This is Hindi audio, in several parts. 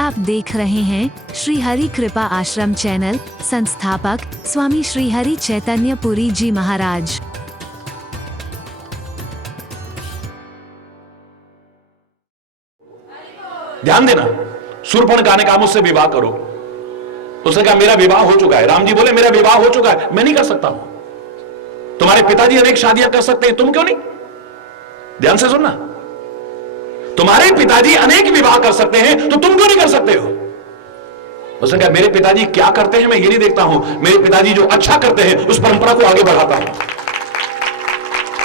आप देख रहे हैं श्री हरि कृपा आश्रम चैनल। संस्थापक स्वामी श्री हरि चैतन्य पुरी जी महाराज। ध्यान देना, शूर्पणखा ने कहा मुझसे विवाह करो। उसने कहा मेरा विवाह हो चुका है। राम जी बोले मेरा विवाह हो चुका है, मैं नहीं कर सकता हूं। तुम्हारे पिताजी अनेक शादियां कर सकते हैं, तुम क्यों नहीं? ध्यान से सुनना, तुम्हारे पिताजी अनेक विवाह कर सकते हैं तो तुम क्यों नहीं कर सकते हो? उसने कहा मेरे पिताजी क्या करते हैं मैं ये नहीं देखता हूं, मेरे पिताजी जो अच्छा करते हैं उस परंपरा को आगे बढ़ाता हूं।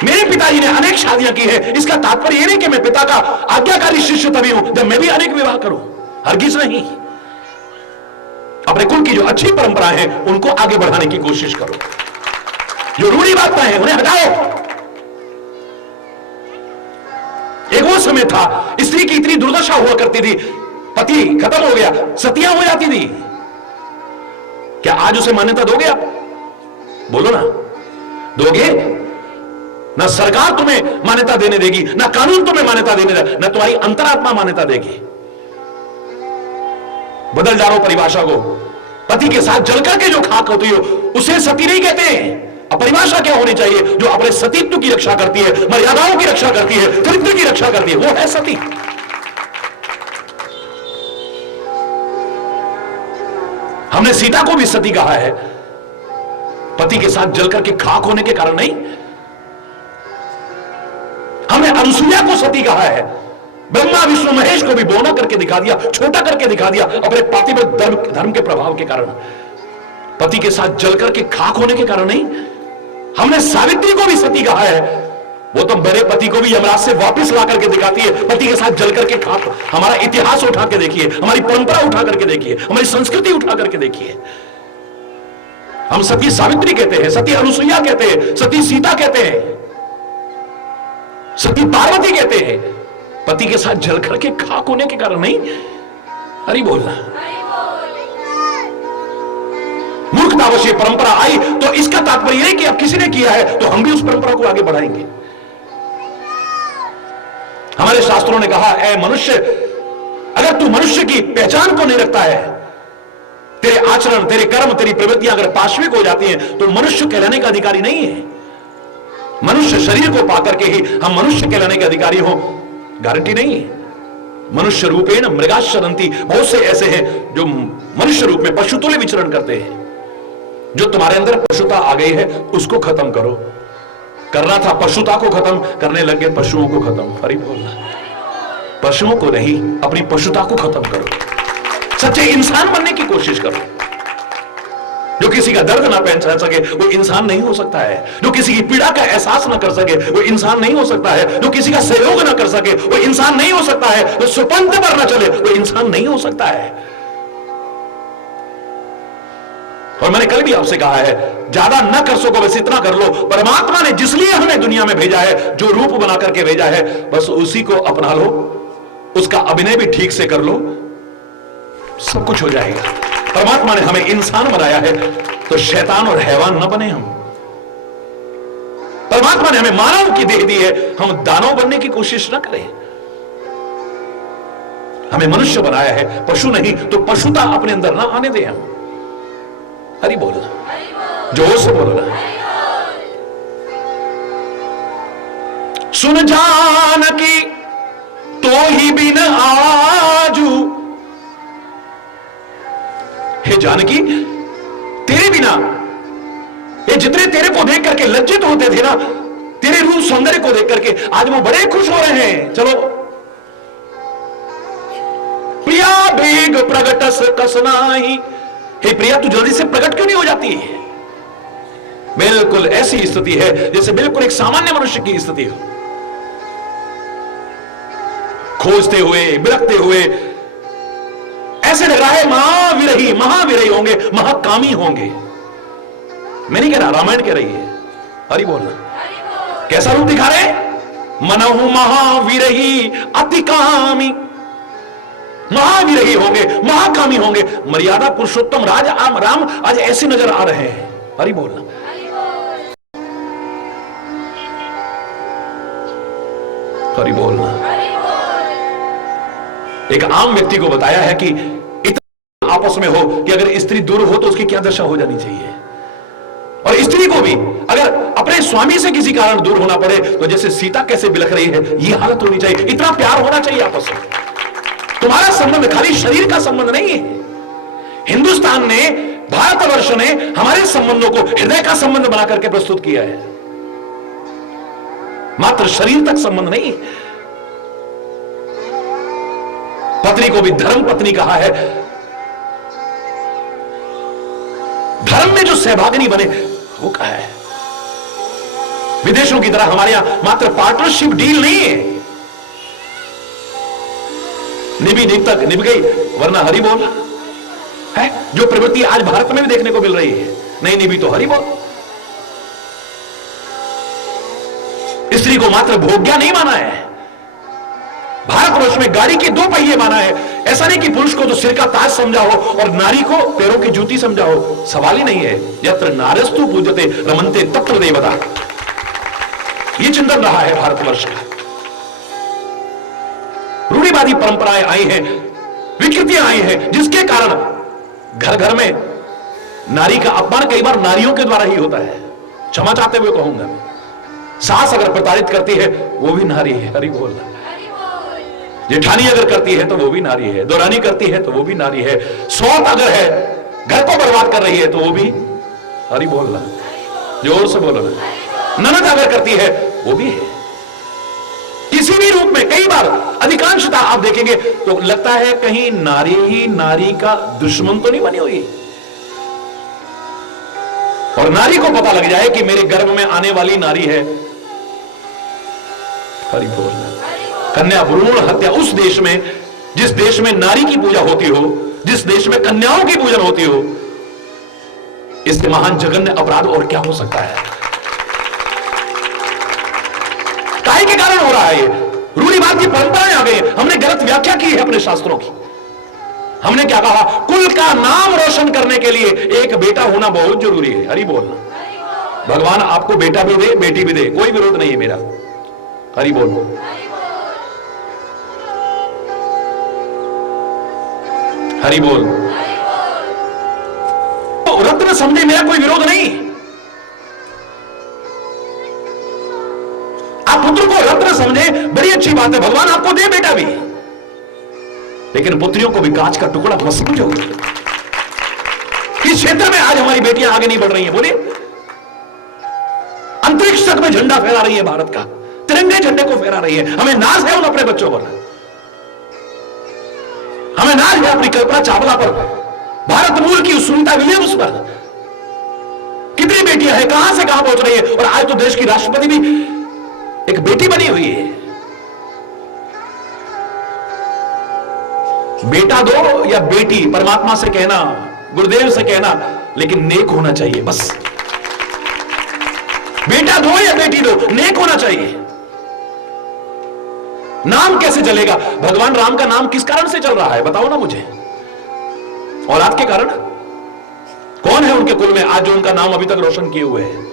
मेरे पिताजी ने अनेक शादियां की है, इसका तात्पर्य यह नहीं कि मैं पिता का आज्ञाकारी शिष्य तभी हूं जब मैं भी अनेक विवाह करूं, हरगिज नहीं। अपने कुल की जो अच्छी परंपरा है उनको आगे बढ़ाने की कोशिश करो। जो रूढ़ी बातें हैं उन्हें हटाओ। एक वो समय था स्त्री की इतनी दुर्दशा हुआ करती थी, पति खत्म हो गया, सतियां हो जाती थी। क्या आज उसे मान्यता दोगे आप? बोलो ना, दोगे? ना सरकार तुम्हें मान्यता देने देगी, ना कानून तुम्हें मान्यता देने देगा, ना तुम्हारी अंतरात्मा मान्यता देगी। बदल डालो परिभाषा को। पति के साथ जलकर के जो खाक होती हो उसे सती नहीं कहते। अब परिभाषा क्या होनी चाहिए? जो अपने सतीत्व की रक्षा करती है, मर्यादाओं की रक्षा करती है, चरित्र की रक्षा करती है, वो है सती। हमने सीता को भी सती कहा है, पति के साथ जलकर के खाक होने के कारण नहीं। हमने अनुसुईया को सती कहा है, ब्रह्मा विष्णु महेश को भी बौना करके दिखा दिया, छोटा करके दिखा दिया अपने पातिव्रत धर्म के प्रभाव के कारण। पति के साथ जलकर के खाक होने के कारण नहीं। हमने सावित्री को भी सती कहा है, वो तो मेरे पति को भी यमराज से वापस ला करके दिखाती है, पति के साथ जलकर के खाक। हमारा इतिहास उठा के देखिए, हमारी परंपरा उठा करके देखिए, हमारी संस्कृति उठा करके देखिए। हम सती सावित्री कहते हैं, सती अनुसुईया कहते हैं, सती सीता कहते हैं, सती पार्वती कहते हैं। पति के साथ जलकर के खाक होने के कारण नहीं। हरि बोलना। मूर्खतावश ये परंपरा आई तो इसका तात्पर्य यह कि अब किसी ने किया है तो हम भी उस परंपरा को आगे बढ़ाएंगे। हमारे शास्त्रों ने कहा, ऐ मनुष्य, अगर तू मनुष्य की पहचान को नहीं रखता है, तेरे आचरण, तेरे कर्म, तेरी प्रवृत्तियां अगर पाश्विक हो जाती हैं तो मनुष्य कहलाने का अधिकारी नहीं है। मनुष्य शरीर को पाकर के ही हम मनुष्य कहलाने के अधिकारी हो, गारंटी नहीं है। मनुष्य रूपेण मृगाश्चरन्ति, बहुत से ऐसे हैं जो मनुष्य रूप में पशु तुल्य विचरण करते हैं। जो तुम्हारे अंदर पशुता आ गई है उसको खत्म करो। करना था पशुता को खत्म, करने लगे पशुओं को खत्म। हरि बोलना। पशुओं को नहीं, अपनी पशुता को खत्म करो। सच्चे इंसान बनने की कोशिश करो। जो किसी का दर्द ना पहचान सके वो इंसान नहीं हो सकता है। जो किसी की पीड़ा का एहसास ना कर सके वो इंसान नहीं हो सकता है। जो किसी का सहयोग ना कर सके वो इंसान नहीं हो सकता है। जो स्वतंत्र पर ना चले वो इंसान नहीं हो सकता है। और मैंने कल भी आपसे कहा है, ज्यादा ना कर सको बस इतना कर लो। परमात्मा ने जिसलिए हमें दुनिया में भेजा है, जो रूप बना करके भेजा है, बस उसी को अपना लो, उसका अभिनय भी ठीक से कर लो, सब कुछ हो जाएगा। परमात्मा ने हमें इंसान बनाया है तो शैतान और हैवान ना बने हम। परमात्मा ने हमें मानव की देह दी है, हम दानव बनने की कोशिश ना करें। हमें मनुष्य बनाया है, पशु नहीं, तो पशुता अपने अंदर ना आने दें हम। हरि बोलना, जोर से बोलना। सुन जानकी तो ही बिन आजू, हे जानकी तेरे बिना, ये जितने तेरे को देख करके लज्जित होते थे ना, तेरे रूप सौंदर्य को देख करके आज वो बड़े खुश हो रहे हैं। चलो प्रिया भेग प्रगटस कसनाही, हे प्रिया तू जल्दी से प्रकट क्यों नहीं हो जाती है? बिल्कुल ऐसी स्थिति है जैसे बिल्कुल एक सामान्य मनुष्य की स्थिति हो। खोजते हुए, बिरकते हुए, ऐसे लग रहा है महाविरही होंगे, महाकामी होंगे। मैं नहीं कह रहा, रामायण कह रही है। हरि बोलना। कैसा रूप दिखा रहे? मनहु महाविरही अतिकामी, महाविरही होंगे, महाकामी होंगे। मर्यादा पुरुषोत्तम राम आज ऐसे नजर आ रहे हैं। हरि बोलना। हरि बोलना। एक आम व्यक्ति को बताया है कि इतना आपस में हो कि अगर स्त्री दूर हो तो उसकी क्या दशा हो जानी चाहिए, और स्त्री को भी अगर अपने स्वामी से किसी कारण दूर होना पड़े तो जैसे सीता कैसे बिलख रही है, यह हालत होनी चाहिए। इतना प्यार होना चाहिए आपस में। तुम्हारा संबंध खाली शरीर का संबंध नहीं है। हिंदुस्तान ने, भारतवर्ष ने हमारे संबंधों को हृदय का संबंध बना करके प्रस्तुत किया है, मात्र शरीर तक संबंध नहीं। पत्नी को भी धर्म पत्नी कहा है। धर्म में जो सहभागिनी बने वो कहा है। विदेशों की तरह हमारे यहां मात्र पार्टनरशिप डील नहीं है, निभी निब तक निभ गई वरना हरि बोल है। जो प्रवृत्ति आज भारत में भी देखने को मिल रही है, नहीं निभी तो हरि बोल। स्त्री को मात्र भोग्या नहीं माना है, भारतवर्ष में गाड़ी के 2 पहिए माना है। ऐसा नहीं कि पुरुष को तो सिर का ताज समझा हो और नारी को पैरों की जूती समझा हो, सवाल ही नहीं है। यत्र नारस्तु पूजते रमन्ते तत्र देवता, यह चिंतन रहा है भारतवर्ष का। रूढ़िवादी परंपराएं आई हैं, विकृतियां आई हैं, जिसके कारण घर घर में नारी का अपमान कई बार नारियों के द्वारा ही होता है। क्षमा चाहते हुए कहूंगा, सास अगर प्रताड़ित करती है वो भी नारी है, हरि बोल। जेठानी अगर करती है तो वो भी नारी है, दोरानी करती है तो वो भी नारी है, सौत अगर है घर को बर्बाद कर रही है तो वो भी हरि बोलना, जोर से बोलो ना। ननद अगर करती है वो भी है, किसी भी रूप में। कई बार अधिकांशता आप देखेंगे तो लगता है कहीं नारी ही नारी का दुश्मन तो नहीं बनी हुई। और नारी को पता लग जाए कि मेरे गर्भ में आने वाली नारी है, हरि बोलना। कन्या भ्रूण हत्या उस देश में, जिस देश में नारी की पूजा होती हो, जिस देश में कन्याओं की पूजन होती हो, इससे महान जघन्य अपराध और क्या हो सकता है? काहे के कारण हो रहा है ये? रूढ़िवाद की परंपराएं आ गई। हमने गलत व्याख्या की है अपने शास्त्रों की। हमने क्या कहा? कुल का नाम रोशन करने के लिए एक बेटा होना बहुत जरूरी है, हरि बोलना। भगवान आपको बेटा भी दे बेटी भी दे, कोई विरोध नहीं है मेरा, हरि बोल। हरि बोल। तो रत्न समझे, मेरा कोई विरोध नहीं। आप पुत्र को रत्न समझे, बड़ी अच्छी बात है, भगवान आपको दे बेटा भी, लेकिन पुत्रियों को भी कांच का टुकड़ा मत समझो। किस क्षेत्र में आज हमारी बेटियां आगे नहीं बढ़ रही हैं? बोलिए। अंतरिक्ष तक में झंडा फहरा रही है भारत का, तिरंगे झंडे को फहरा रही है। हमें नाज है उन अपने बच्चों पर, हमें नाज है अपनी कल्पना चावला पर, भारत मूल की सुनीता विलियम्स पर। कितनी बेटियां हैं, कहां से कहां पहुंच रही है। और आज तो देश की राष्ट्रपति भी एक बेटी बनी हुई है। बेटा दो या बेटी, परमात्मा से कहना, गुरुदेव से कहना, लेकिन नेक होना चाहिए बस। बेटा दो या बेटी दो, नेक होना चाहिए। नाम कैसे चलेगा? भगवान राम का नाम किस कारण से चल रहा है बताओ ना मुझे। और आपके कारण कौन है उनके कुल में आज जो उनका नाम अभी तक रोशन किए हुए हैं?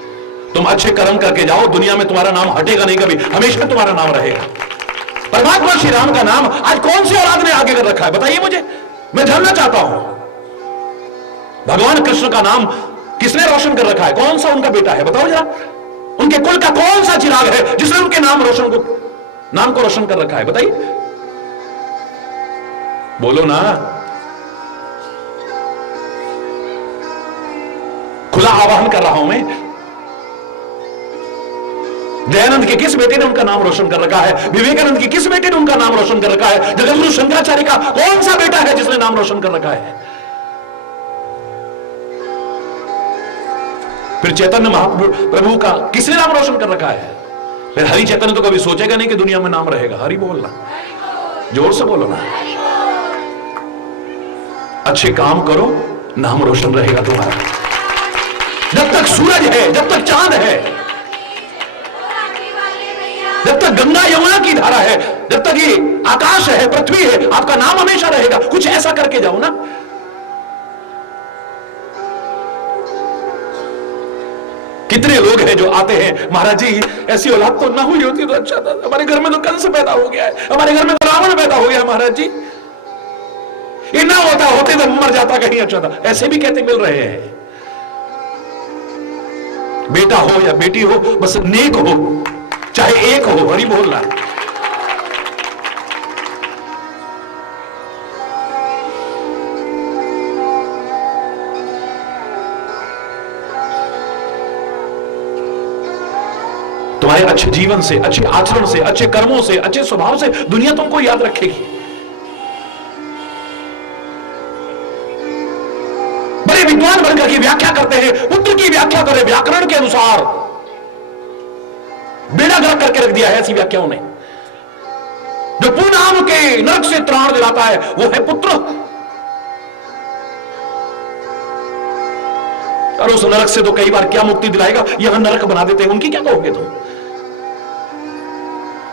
तुम अच्छे कर्म करके जाओ, दुनिया में तुम्हारा नाम हटेगा नहीं कभी, हमेशा तुम्हारा नाम रहेगा। परमात्मा श्री राम का नाम आज कौन सी औलाद ने आगे कर रखा है बताइए मुझे, मैं जानना चाहता हूं। भगवान कृष्ण का नाम किसने रोशन कर रखा है? कौन सा उनका बेटा है बताओ जरा। उनके कुल का कौन सा चिराग है जिसने उनके नाम को रोशन कर रखा है बताइए, बोलो ना। खुला आह्वान कर रहा हूं मैं। दयानंद के किस बेटे ने उनका नाम रोशन कर रखा है? विवेकानंद के किस बेटे ने उनका नाम रोशन कर रखा है? जगतगुरु शंकराचार्य का कौन सा बेटा है जिसने नाम रोशन कर रखा है? फिर चैतन्य महाप्रभु का किसने नाम रोशन कर रखा है? फिर हरि चैतन्य तो कभी सोचेगा नहीं कि दुनिया में नाम रहेगा। हरि बोलना, जोर से बोलो ना। अच्छे काम करो, नाम रोशन रहेगा तुम्हारा। जब तक सूरज है, जब तक चांद है, जब तक गंगा यमुना की धारा है, जब तक ये आकाश है, पृथ्वी है, आपका नाम हमेशा रहेगा। कुछ ऐसा करके जाओ ना। कितने लोग हैं जो आते हैं, महाराज जी ऐसी औलाद तो ना हुई होती तो अच्छा था, हमारे घर में तो कंस पैदा हो गया है, हमारे घर में तो रावण पैदा हो गया महाराज जी। ये ना होता, होते तो मर जाता कहीं अच्छा था। ऐसे भी कहते मिल रहे हैं। बेटा हो या बेटी हो, बस नेक हो, चाहे एक हो। हरि बोल रहा। तुम्हारे अच्छे जीवन से, अच्छे आचरण से, अच्छे कर्मों से, अच्छे स्वभाव से दुनिया तुमको याद रखेगी। बड़े विद्वान बनकर की व्याख्या करते हैं, पुत्र की व्याख्या करें व्याकरण के अनुसार। बेड़ा गर्क करके रख दिया है ऐसी व्याख्याओं ने। जो पूर्णाम के नरक से त्राण दिलाता है वो है पुत्र। और उस नरक से तो कई बार क्या मुक्ति दिलाएगा, यहां नरक बना देते हैं, उनकी क्या कहोगे तुम?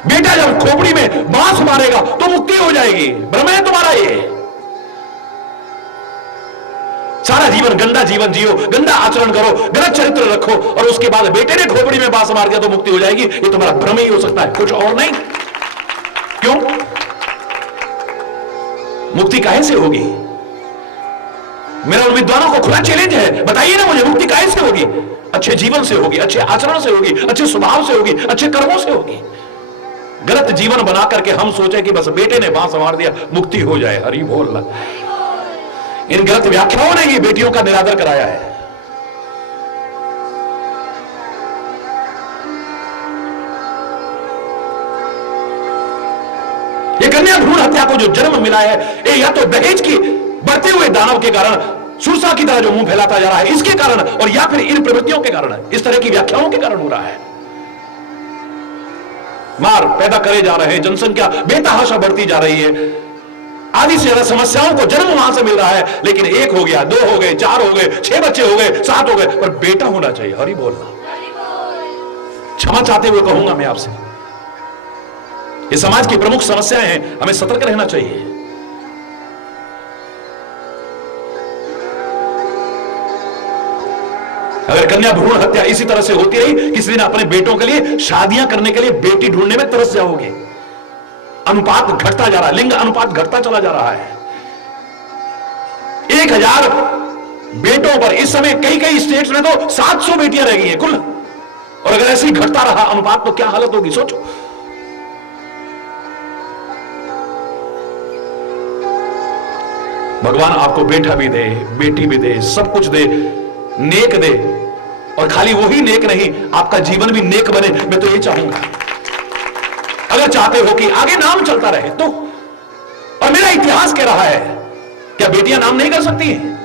बेटा जब खोपड़ी में बांस मारेगा तो मुक्ति हो जाएगी, भ्रम है तुम्हारा ये। सारा जीवन गंदा जीवन जियो, गंदा आचरण करो, गलत चरित्र रखो, और उसके बाद बेटे ने खोपड़ी में बांस मार दिया तो मुक्ति हो जाएगी, ये तुम्हारा भ्रम ही हो सकता है, कुछ और नहीं। क्यों? मुक्ति काहे से होगी? मेरा उन विद्वानों को खुला चैलेंज है, बताइए ना मुझे, मुक्ति काहे से होगी? अच्छे जीवन से होगी, अच्छे आचरण से होगी, अच्छे स्वभाव से होगी, अच्छे कर्मों से होगी। गलत जीवन बना करके हम सोचे कि बस बेटे ने बांस मार दिया मुक्ति हो जाए। हरि बोल। इन गलत व्याख्याओं ने ये बेटियों का निरादर कराया है। ये कन्या भ्रूण हत्या को जो जन्म मिला है, ये या तो दहेज की बढ़ते हुए दानव के कारण, सुरसा की तरह जो मुंह फैलाता जा रहा है इसके कारण, और या फिर इन प्रवृत्तियों के कारण, इस तरह की व्याख्याओं के कारण हो रहा है। मार पैदा करे जा रहे हैं, जनसंख्या बेतहाशा बढ़ती जा रही है, आदि से ज्यादा समस्याओं को जन्म वहां से मिल रहा है। लेकिन एक हो गया, 2 हो गए, 4 हो गए, 6 बच्चे हो गए, 7 हो गए, पर बेटा होना चाहिए। हरि बोलना। क्षमा चाहते हुए कहूंगा मैं आपसे, ये समाज की प्रमुख समस्याएं हैं, हमें सतर्क रहना चाहिए। अगर कन्या भ्रूण हत्या इसी तरह से होती रही, किसी दिन अपने बेटों के लिए शादियां करने के लिए बेटी ढूंढने में तरस जाओगे। अनुपात घटता जा रहा है, लिंग अनुपात घटता चला जा रहा है। 1000 बेटों पर इस समय कई स्टेट्स में तो 700 बेटियां रह गई हैं कुल। और अगर ऐसे ही घटता रहा अनुपात तो क्या हालत होगी सोचो। भगवान आपको बेटा भी दे, बेटी भी दे, सब कुछ दे, नेक दे, और खाली वही नेक नहीं, आपका जीवन भी नेक बने। मैं तो ये चाहूंगा, अगर चाहते हो कि आगे नाम चलता रहे तो। और मेरा इतिहास कह रहा है, क्या बेटियां नाम नहीं कर सकती हैं?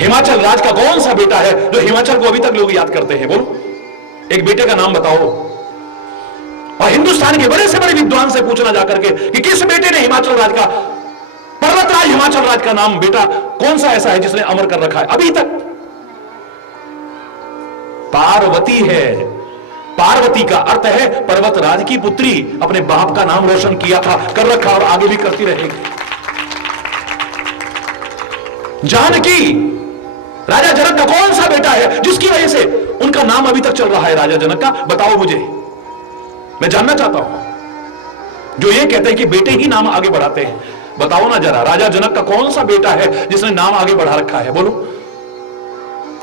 हिमाचल राज का कौन सा बेटा है जो हिमाचल को अभी तक लोग याद करते हैं? बोलो, एक बेटे का नाम बताओ। और हिंदुस्तान के बड़े से बड़े विद्वान से पूछना जाकर के कि किस बेटे ने हिमाचल राज का, पर्वतराज हिमाचल राज का नाम बेटा कौन सा ऐसा है जिसने अमर कर रखा है अभी तक? पार्वती है। पार्वती का अर्थ है पर्वतराज की पुत्री, अपने बाप का नाम रोशन किया था, कर रखा और आगे भी करती रहेगी। जानकी, राजा जनक का कौन सा बेटा है जिसकी वजह से उनका नाम अभी तक चल रहा है राजा जनक का? बताओ मुझे, मैं जानना चाहता हूं। जो ये कहते हैं कि बेटे ही नाम आगे बढ़ाते हैं, बताओ ना जरा, राजा जनक का कौन सा बेटा है जिसने नाम आगे बढ़ा रखा है? बोलो।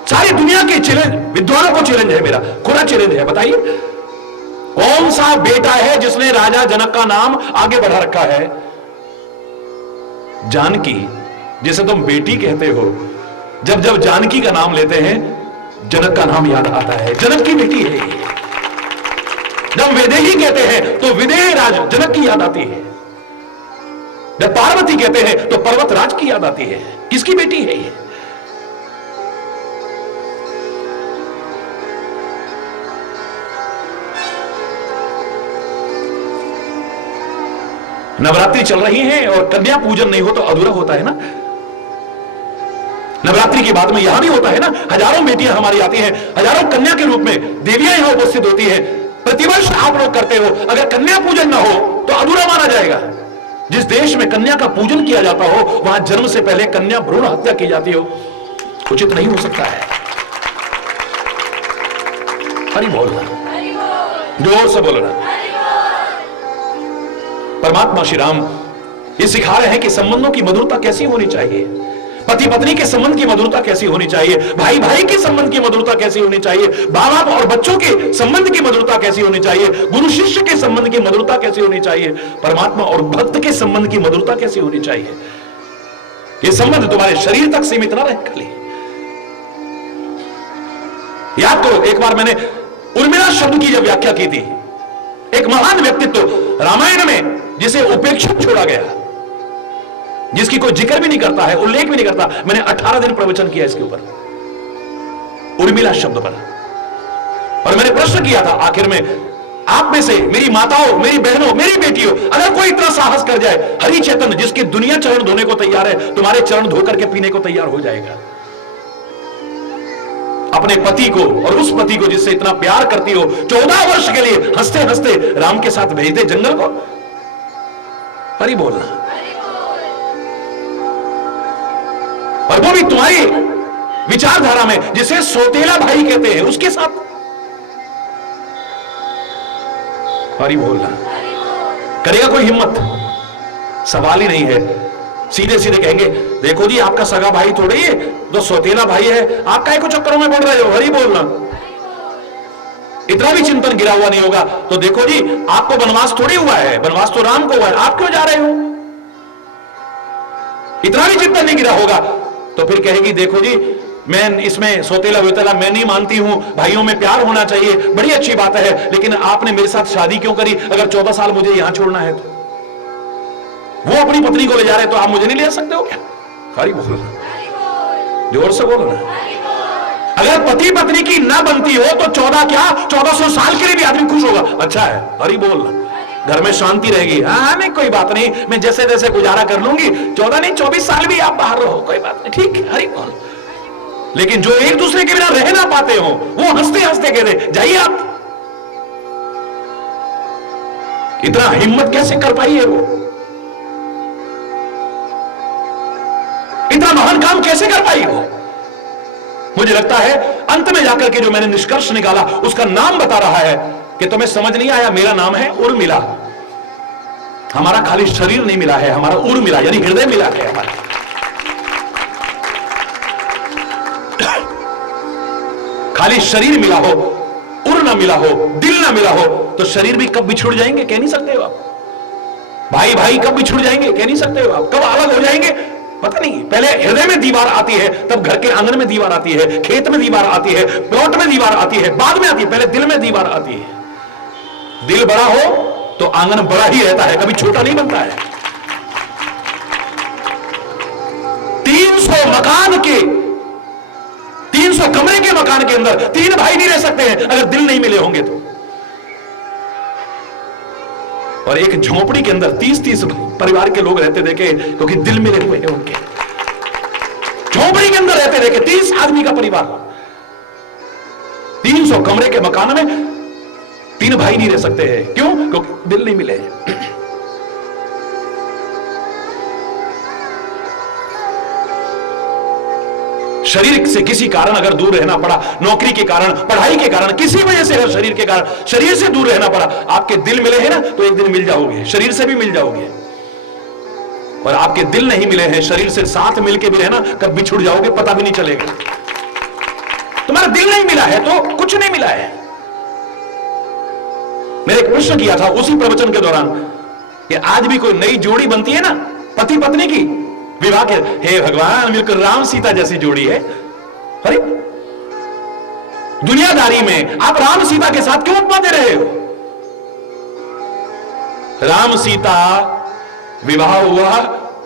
सारी दुनिया के चैलेंज, विद्वानों को चैलेंज है, मेरा खुला चैलेंज है, बताइए कौन सा बेटा है जिसने राजा जनक का नाम आगे बढ़ा रखा है? जानकी, जिसे तुम बेटी कहते हो, जब जब जानकी का नाम लेते हैं जनक का नाम याद आता है, जनक की बेटी है ये। जब वैदेही कहते हैं तो विदेही राज जनक की याद आती है। जब पार्वती कहते हैं तो पर्वतराज की याद आती है। किसकी बेटी है ये? नवरात्रि चल रही है और कन्या पूजन नहीं हो तो अधूरा होता है ना। नवरात्रि के बाद में यहां भी होता है ना, हजारों बेटियां हमारी आती हैं, हजारों कन्या के रूप में देवियां यहां उपस्थित होती हैं, प्रतिवर्ष आप लोग करते हो। अगर कन्या पूजन ना हो तो अधूरा माना जाएगा। जिस देश में कन्या का पूजन किया जाता हो वहां जन्म से पहले कन्या भ्रूण हत्या की जाती हो, उचित नहीं हो सकता है। हरि बोलना, जोर से बोलना। परमात्मा श्री राम ये सिखा रहे हैं कि संबंधों की मधुरता कैसी होनी चाहिए, पति पत्नी के संबंध की मधुरता कैसी होनी चाहिए, भाई भाई के संबंध की मधुरता कैसी होनी चाहिए, मां बाप और बच्चों के संबंध की मधुरता कैसी होनी चाहिए, गुरु शिष्य के संबंध की मधुरता कैसी होनी चाहिए, परमात्मा और भक्त के संबंध की मधुरता कैसी होनी चाहिए। ये संबंध तुम्हारे शरीर तक सीमित ना रहे खाली। याद करो, एक बार मैंने उर्मिला शब्द की जब व्याख्या की थी, एक महान व्यक्तित्व रामायण में जिसे उपेक्षित छोड़ा गया, जिसकी कोई जिक्र भी नहीं करता है, उल्लेख भी नहीं करता, मैंने 18 दिन प्रवचन किया इसके ऊपर, उर्मिला शब्द पर। और मैंने प्रश्न किया था आखिर में, आप में से मेरी माताओं, मेरी बहनों, मेरी बेटियों, अगर कोई इतना साहस कर जाए, हरि चैतन्य जिसकी दुनिया चरण धोने को तैयार है, तुम्हारे चरण धोकर के पीने को तैयार हो जाएगा। अपने पति को, और उस पति को जिससे इतना प्यार करती हो, 14 वर्ष के लिए हंसते हंसते राम के साथ भेज दे जंगल को। हरि बोलना। और वो भी तुम्हारी विचारधारा में जिसे सौतेला भाई कहते हैं, उसके साथ। हरि बोलना। करेगा कोई हिम्मत? सवाल ही नहीं है। सीधे सीधे कहेंगे, देखो जी आपका सगा भाई थोड़ी है, तो सौतेला भाई है, आप काहे को चक्करों में पड़ रहे हो। हरि बोलना। इतना भी चिंतन गिरा हुआ नहीं होगा तो देखो जी आपको वनवास थोड़ी हुआ है, वनवास तो राम को हुआ है, आप क्यों जा रहे हो। इतना भी चिंतन नहीं गिरा होगा तो फिर कहेगी, देखो जी मैं इसमें सौतेला वेतेला मैं नहीं मानती हूं, भाइयों में प्यार होना चाहिए, बड़ी अच्छी बात है, लेकिन आपने मेरे साथ शादी क्यों करी, अगर 14 साल मुझे यहां छोड़ना है तो। वो अपनी पत्नी को ले जा रहे तो आप मुझे नहीं ले सकते हो क्या। हरि बोलो, जोर से बोलो ना। अगर पति पत्नी की ना बनती हो तो 14 क्या 1400 साल के लिए भी आदमी खुश होगा, अच्छा है। हरि बोलना। घर में शांति रहेगी, हाँ नहीं कोई बात नहीं, मैं जैसे जैसे गुजारा कर लूंगी, 14 नहीं 24 साल भी आप बाहर रहो, कोई बात नहीं, ठीक है। हरि बोल। लेकिन जो एक दूसरे के बिना रह ना पाते हो, वो हंसते हंसते कहते जाइए आप। इतना हिम्मत कैसे कर पाई है वो, इतना महान काम कैसे कर पाई वो। मुझे लगता है अंत में जाकर के जो मैंने निष्कर्ष निकाला उसका नाम बता रहा है कि तुम्हें समझ नहीं आया। मेरा नाम है उर्मिला। हमारा खाली शरीर नहीं मिला है, हमारा उर्मिला यानी हृदय मिला है हमारा। खाली शरीर मिला हो, उर ना मिला हो, दिल ना मिला हो तो शरीर भी कब बिछुड़ जाएंगे कह नहीं सकते हो आप। भाई भाई कब बिछुड़ जाएंगे कह नहीं सकते हो आप। कब अलग हो जाएंगे पता नहीं। पहले हृदय में दीवार आती है, तब घर के आंगन में दीवार आती है, खेत में दीवार आती है, प्लॉट में दीवार आती है, बाद में आती है, पहले दिल में दीवार आती है। दिल बड़ा हो तो आंगन बड़ा ही रहता है, कभी छोटा नहीं बनता है। 300 मकान के 300 कमरे के मकान के अंदर 3 भाई नहीं रह सकते हैं अगर दिल नहीं मिले होंगे तो। और एक झोपड़ी के अंदर 30-30 परिवार के लोग रहते देखे क्योंकि दिल मिले हुए हैं उनके। झोपड़ी के अंदर रहते देखे 30 आदमी का परिवार। 300 कमरे के मकान में 3 भाई नहीं रह सकते हैं, क्यों? क्योंकि दिल नहीं मिले। शरीर से किसी कारण अगर दूर रहना पड़ा, नौकरी के कारण, पढ़ाई के कारण, किसी वजह से अगर शरीर के कारण शरीर से दूर रहना पड़ा, आपके दिल मिले हैं ना तो एक दिन मिल जाओगे, शरीर से भी मिल जाओगे। और आपके दिल नहीं मिले हैं, शरीर से साथ मिलके भी रहना, कब बिछुड़ जाओगे पता भी नहीं चलेगा। तुम्हारा दिल नहीं मिला है तो कुछ नहीं मिला है। मैंने एक प्रश्न किया था उसी प्रवचन के दौरान कि आज भी कोई नई जोड़ी बनती है ना पति पत्नी की, विवाह के, हे भगवान बिल्कुल राम सीता जैसी जोड़ी है। अरे दुनियादारी में आप राम सीता के साथ क्यों उपमा दे रहे हो? राम सीता विवाह हुआ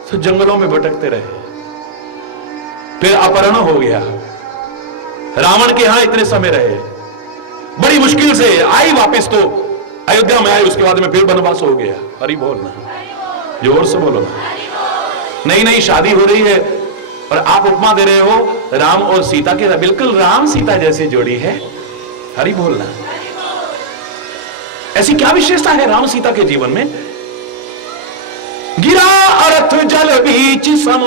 तो जंगलों में भटकते रहे, फिर अपहरण हो गया, रावण के यहां इतने समय रहे, बड़ी मुश्किल से आई वापस तो अयोध्या में आए, उसके बाद में फिर वनवास हो गया। हरि बोलना, जोर से बोलो। नई नई शादी हो रही है और आप उपमा दे रहे हो राम और सीता के, बिल्कुल राम सीता जैसी जोड़ी है। हरि बोलना। ऐसी क्या विशेषता है राम सीता के जीवन में? गिरा अर्थ जल बीच सम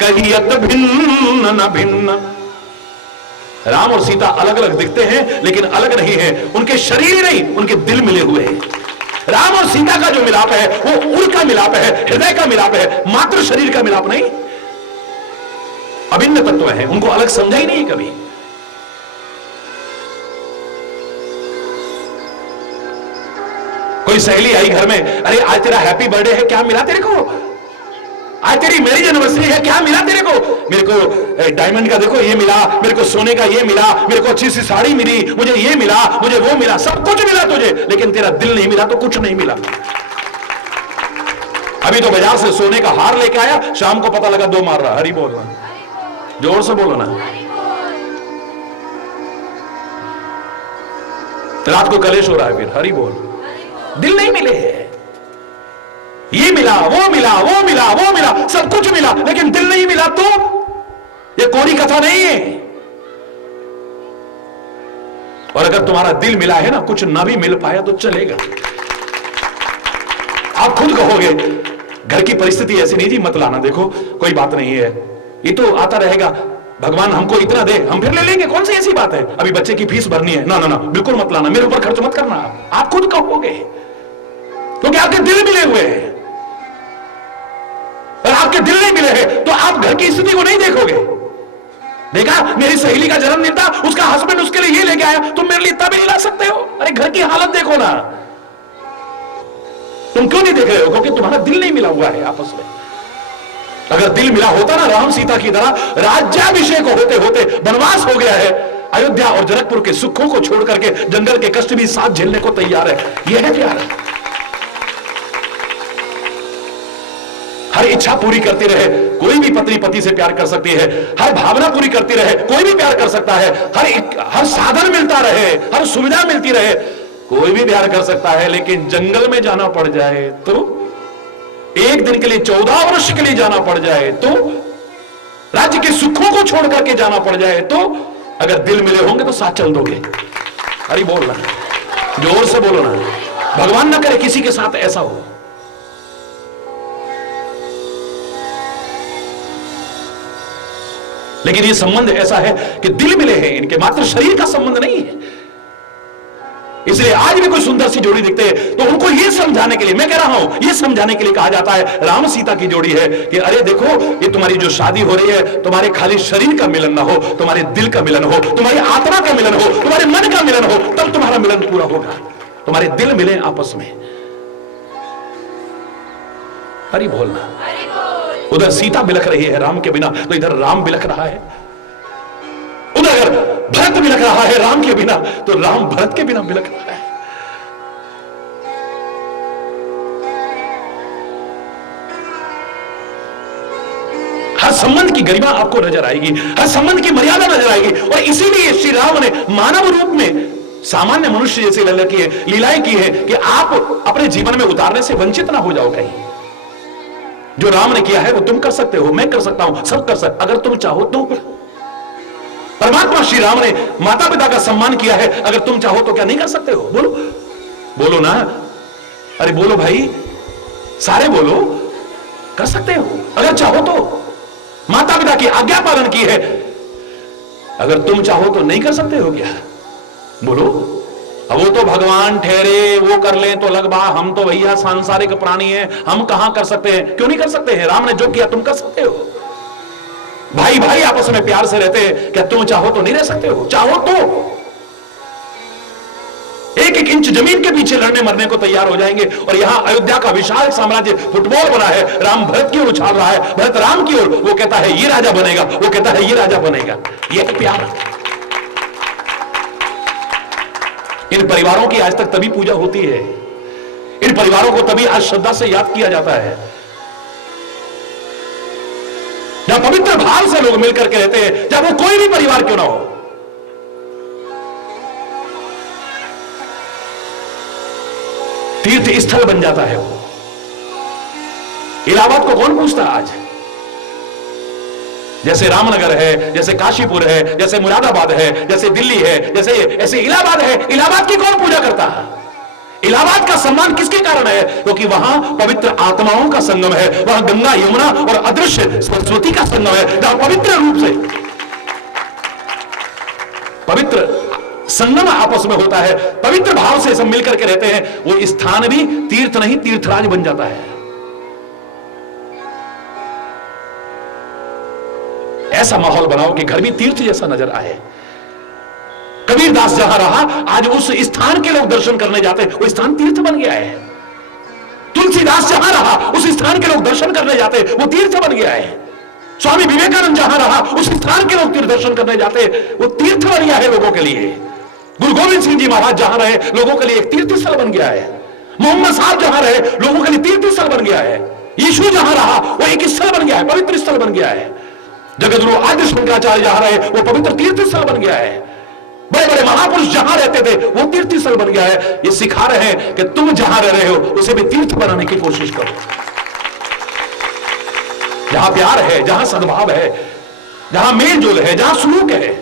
कहियत भिन्न न भिन्न। राम और सीता अलग अलग दिखते हैं लेकिन अलग नहीं है, उनके शरीर नहीं उनके दिल मिले हुए हैं। राम और सीता का जो मिलाप है वो उर का मिलाप है, हृदय का मिलाप है, मात्र शरीर का मिलाप नहीं। अभिन्न तत्व है, उनको अलग समझा ही नहीं कभी। कोई सहेली आई घर में, अरे आज तेरा हैप्पी बर्थडे है, क्या मिला तेरे को? आज तेरी मैरिज एनिवर्सरी है, क्या मिला तेरे को? मेरे को डायमंड का देखो ये मिला, मेरे को सोने का ये मिला, मेरे को अच्छी सी साड़ी मिली, मुझे ये मिला, मुझे वो मिला, सब कुछ मिला तुझे, लेकिन तेरा दिल नहीं मिला तो कुछ नहीं मिला। अभी तो बाजार से सोने का हार लेके आया, शाम को पता लगा 2 मार रहा। हरि बोल रहा, जोर से बोलो ना। रात को कलेश हो रहा है, फिर हरि बोल। दिल नहीं मिले, ये मिला, वो मिला, वो मिला, वो मिला, सब कुछ मिला, लेकिन दिल नहीं मिला तो ये कोरी कथा नहीं है। और अगर तुम्हारा दिल मिला है ना, कुछ ना भी मिल पाया तो चलेगा। आप खुद कहोगे घर की परिस्थिति ऐसी नहीं जी, मत लाना, देखो कोई बात नहीं है, ये तो आता रहेगा, भगवान हमको इतना दे हम फिर ले लेंगे, कौन सी ऐसी बात है, अभी बच्चे की फीस भरनी है, ना ना ना बिल्कुल मत लाना, मेरे ऊपर खर्च मत करना। आप खुद कहोगे क्योंकि आपके दिल मिले हुए हैं। और आपके दिल नहीं मिले हैं तो आप घर की स्थिति को नहीं देखोगे। देखा, मेरी सहेली का जन्मदिन था, उसका हस्बैंड उसके लिए ये लेके आया, तुम मेरे लिए इतना भी नहीं ला सकते हो? अरे घर की हालत देखो ना, तुम क्यों नहीं देख रहे हो? क्योंकि तुम्हारा दिल नहीं मिला हुआ है आपस में। अगर दिल मिला होता ना राम सीता की तरह, राज्याभिषेक होते होते वनवास हो गया है, अयोध्या और जनकपुर के सुखों को छोड़ करके जंगल के कष्ट भी साथ झेलने को तैयार है। यह है प्यार। हर इच्छा पूरी करती रहे, कोई भी पत्नी पति से प्यार कर सकती है। हर भावना पूरी करती रहे, कोई भी प्यार कर सकता है। हर साधन मिलता रहे, हर सुविधा मिलती रहे, कोई भी प्यार कर सकता है। लेकिन जंगल में जाना पड़ जाए तो, एक दिन के लिए 14 वर्ष के लिए जाना पड़ जाए तो, राज्य के सुखों को छोड़ करके जाना पड़ जाए तो, अगर दिल मिले होंगे तो साथ चल दोगे। अरे बोलना, जोर से बोलो ना। भगवान ना करे किसी के साथ ऐसा हो। लेकिन ये संबंध ऐसा है कि दिल मिले हैं इनके, मात्र शरीर का संबंध नहीं है। इसलिए आज भी कोई सुंदर सी जोड़ी दिखते हैं तो उनको ये समझाने के लिए, मैं कह रहा हूं, ये समझाने के लिए कहा जाता है, राम सीता की जोड़ी है कि अरे देखो, ये तुम्हारी जो शादी हो रही है, तुम्हारे खाली शरीर का मिलन ना हो, तुम्हारे दिल का मिलन हो, तुम्हारी आत्मा का मिलन हो, तुम्हारे मन का मिलन हो, तब तुम्हारा मिलन पूरा होगा। तुम्हारे दिल मिले आपस में। हरि बोलना। उधर सीता बिलख रही है राम के बिना, तो इधर राम बिलख रहा है। उधर अगर भरत बिलख रहा है राम के बिना, तो राम भरत के बिना बिलख रहा है। हर संबंध की गरिमा आपको नजर आएगी, हर संबंध की मर्यादा नजर आएगी। और इसीलिए श्री राम ने मानव रूप में सामान्य मनुष्य जैसी लीलाएं की है कि आप अपने जीवन में उतारने से वंचित ना हो जाओ कहीं। जो राम ने किया है वो तुम कर सकते हो, मैं कर सकता हूं, सब कर सकते, अगर तुम चाहो तो। परमात्मा श्री राम ने माता पिता का सम्मान किया है, अगर तुम चाहो तो क्या नहीं कर सकते हो? बोलो, बोलो ना। अरे बोलो भाई, सारे बोलो, कर सकते हो अगर चाहो तो। माता पिता की आज्ञा पालन की है, अगर तुम चाहो तो नहीं कर सकते हो क्या? बोलो। अब वो तो भगवान ठहरे, वो कर ले तो लग बा, हम तो भैया सांसारिक प्राणी हैं, हम कहां कर सकते हैं? क्यों नहीं कर सकते हैं? राम ने जो किया तुम कर सकते हो। भाई भाई आपस में प्यार से रहते हैं, क्या तुम चाहो तो नहीं रह सकते हो? चाहो तो एक एक इंच जमीन के पीछे लड़ने मरने को तैयार हो जाएंगे। और यहां अयोध्या का विशाल साम्राज्य फुटबॉल बना है, राम भरत की ओर उछाल रहा है, भरत राम की ओर, वो कहता है ये राजा बनेगा, वो कहता है ये राजा बनेगा। ये प्यार। इन परिवारों की आज तक तभी पूजा होती है, इन परिवारों को तभी आज श्रद्धा से याद किया जाता है, जहां पवित्र भाव से लोग मिलकर के रहते हैं, चाहे वो कोई भी परिवार क्यों ना हो। तीर्थ स्थल बन जाता है वो। इलाहाबाद को कौन पूछता आज? जैसे रामनगर है, जैसे काशीपुर है, जैसे मुरादाबाद है, जैसे दिल्ली है, जैसे ऐसे इलाहाबाद है। इलाहाबाद की कौन पूजा करता है? इलाहाबाद का सम्मान किसके कारण है? क्योंकि वहां पवित्र आत्माओं का संगम है, वहां गंगा यमुना और अदृश्य सरस्वती का संगम है, जहां पवित्र रूप से, पवित्र संगम आपस में होता है, पवित्र भाव से सब मिलकर के रहते हैं, वो स्थान भी तीर्थ नहीं तीर्थराज बन जाता है। ऐसा माहौल बनाओ कि घर भी तीर्थ जैसा नजर आए। कबीरदास जहां रहा, आज उस स्थान के लोग दर्शन करने जाते, वो स्थान तीर्थ बन गया है। तुलसीदास जहां रहा, उस स्थान के लोग दर्शन करने जाते, वो तीर्थ बन गया है। स्वामी विवेकानंद जहां रहा, उस स्थान के लोग तीर्थ दर्शन करने जाते, वो तीर्थ बन गया है लोगों के लिए। गुरु गोविंद सिंह जी महाराज जहां रहे, लोगों के लिए एक तीर्थ स्थल बन गया है। मोहम्मद साहब जहां रहे, लोगों के लिए तीर्थ स्थल बन गया है। यीशु जहां रहा, वो एक स्थल बन गया है, पवित्र स्थल बन गया है। जगतगुरु आद्य शंकराचार्य जहां रहे, वो पवित्र तीर्थ स्थल बन गया है। बड़े बड़े महापुरुष जहां रहते थे, वो तीर्थ स्थल बन गया है। ये सिखा रहे हैं कि तुम जहां रह रहे हो, उसे भी तीर्थ बनाने की कोशिश करो। जहां प्यार है, जहां सद्भाव है, जहां मेल जोल है, जहां सुलूक है,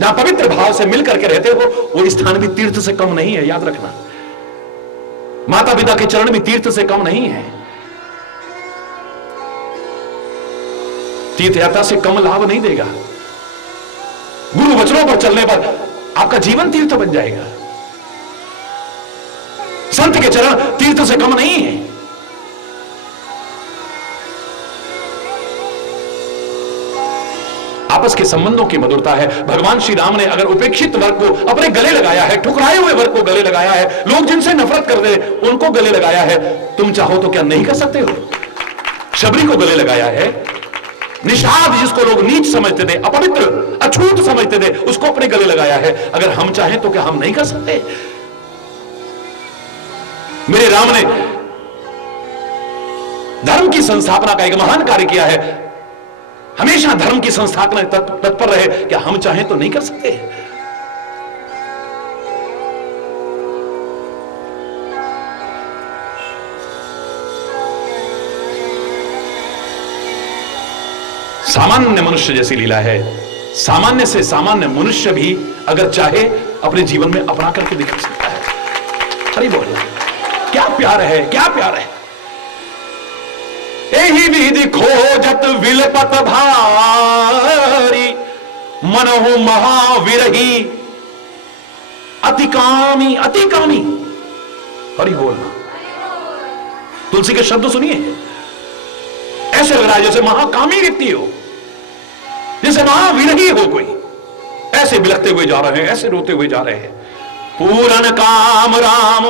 जहां पवित्र भाव से मिलकर के रहते हो, वो स्थान भी तीर्थ से कम नहीं है, याद रखना। माता पिता के चरण भी तीर्थ से कम नहीं है। तीर्थ यात्रा से कम लाभ नहीं देगा। गुरु वचनों पर चलने पर आपका जीवन तीर्थ बन जाएगा। संत के चरण तीर्थ से कम नहीं है। आपस के संबंधों की मधुरता है। भगवान श्री राम ने अगर उपेक्षित वर्ग को अपने गले लगाया है, ठुकराए हुए वर्ग को गले लगाया है, लोग जिनसे नफरत करते उनको गले लगाया है, तुम चाहो तो क्या नहीं कर सकते हो? शबरी को गले लगाया है, निषाद जिसको लोग नीच समझते थे, अपवित्र अछूत समझते थे, उसको अपने गले लगाया है। अगर हम चाहें तो क्या हम नहीं कर सकते? मेरे राम ने धर्म की संस्थापना का एक महान कार्य किया है। हमेशा धर्म की संस्थापना तत्पर रहे। क्या हम चाहें तो नहीं कर सकते? सामान्य मनुष्य जैसी लीला है। सामान्य से सामान्य मनुष्य भी अगर चाहे अपने जीवन में अपना करके दिखा सकता है। हरि बोल। क्या प्यार है, क्या प्यार है। एही विधि खोजत विलपत भारी, मनहु महाविरही अतिकामी अतिकामी। हरि बोल। तुलसी के शब्द सुनिए। ऐसे लग रहा है जैसे महाकामी व्यक्ति हो, जैसे महाविरही हो कोई। ऐसे बिलखते हुए जा रहे हैं, ऐसे रोते हुए जा रहे हैं। पूरन काम राम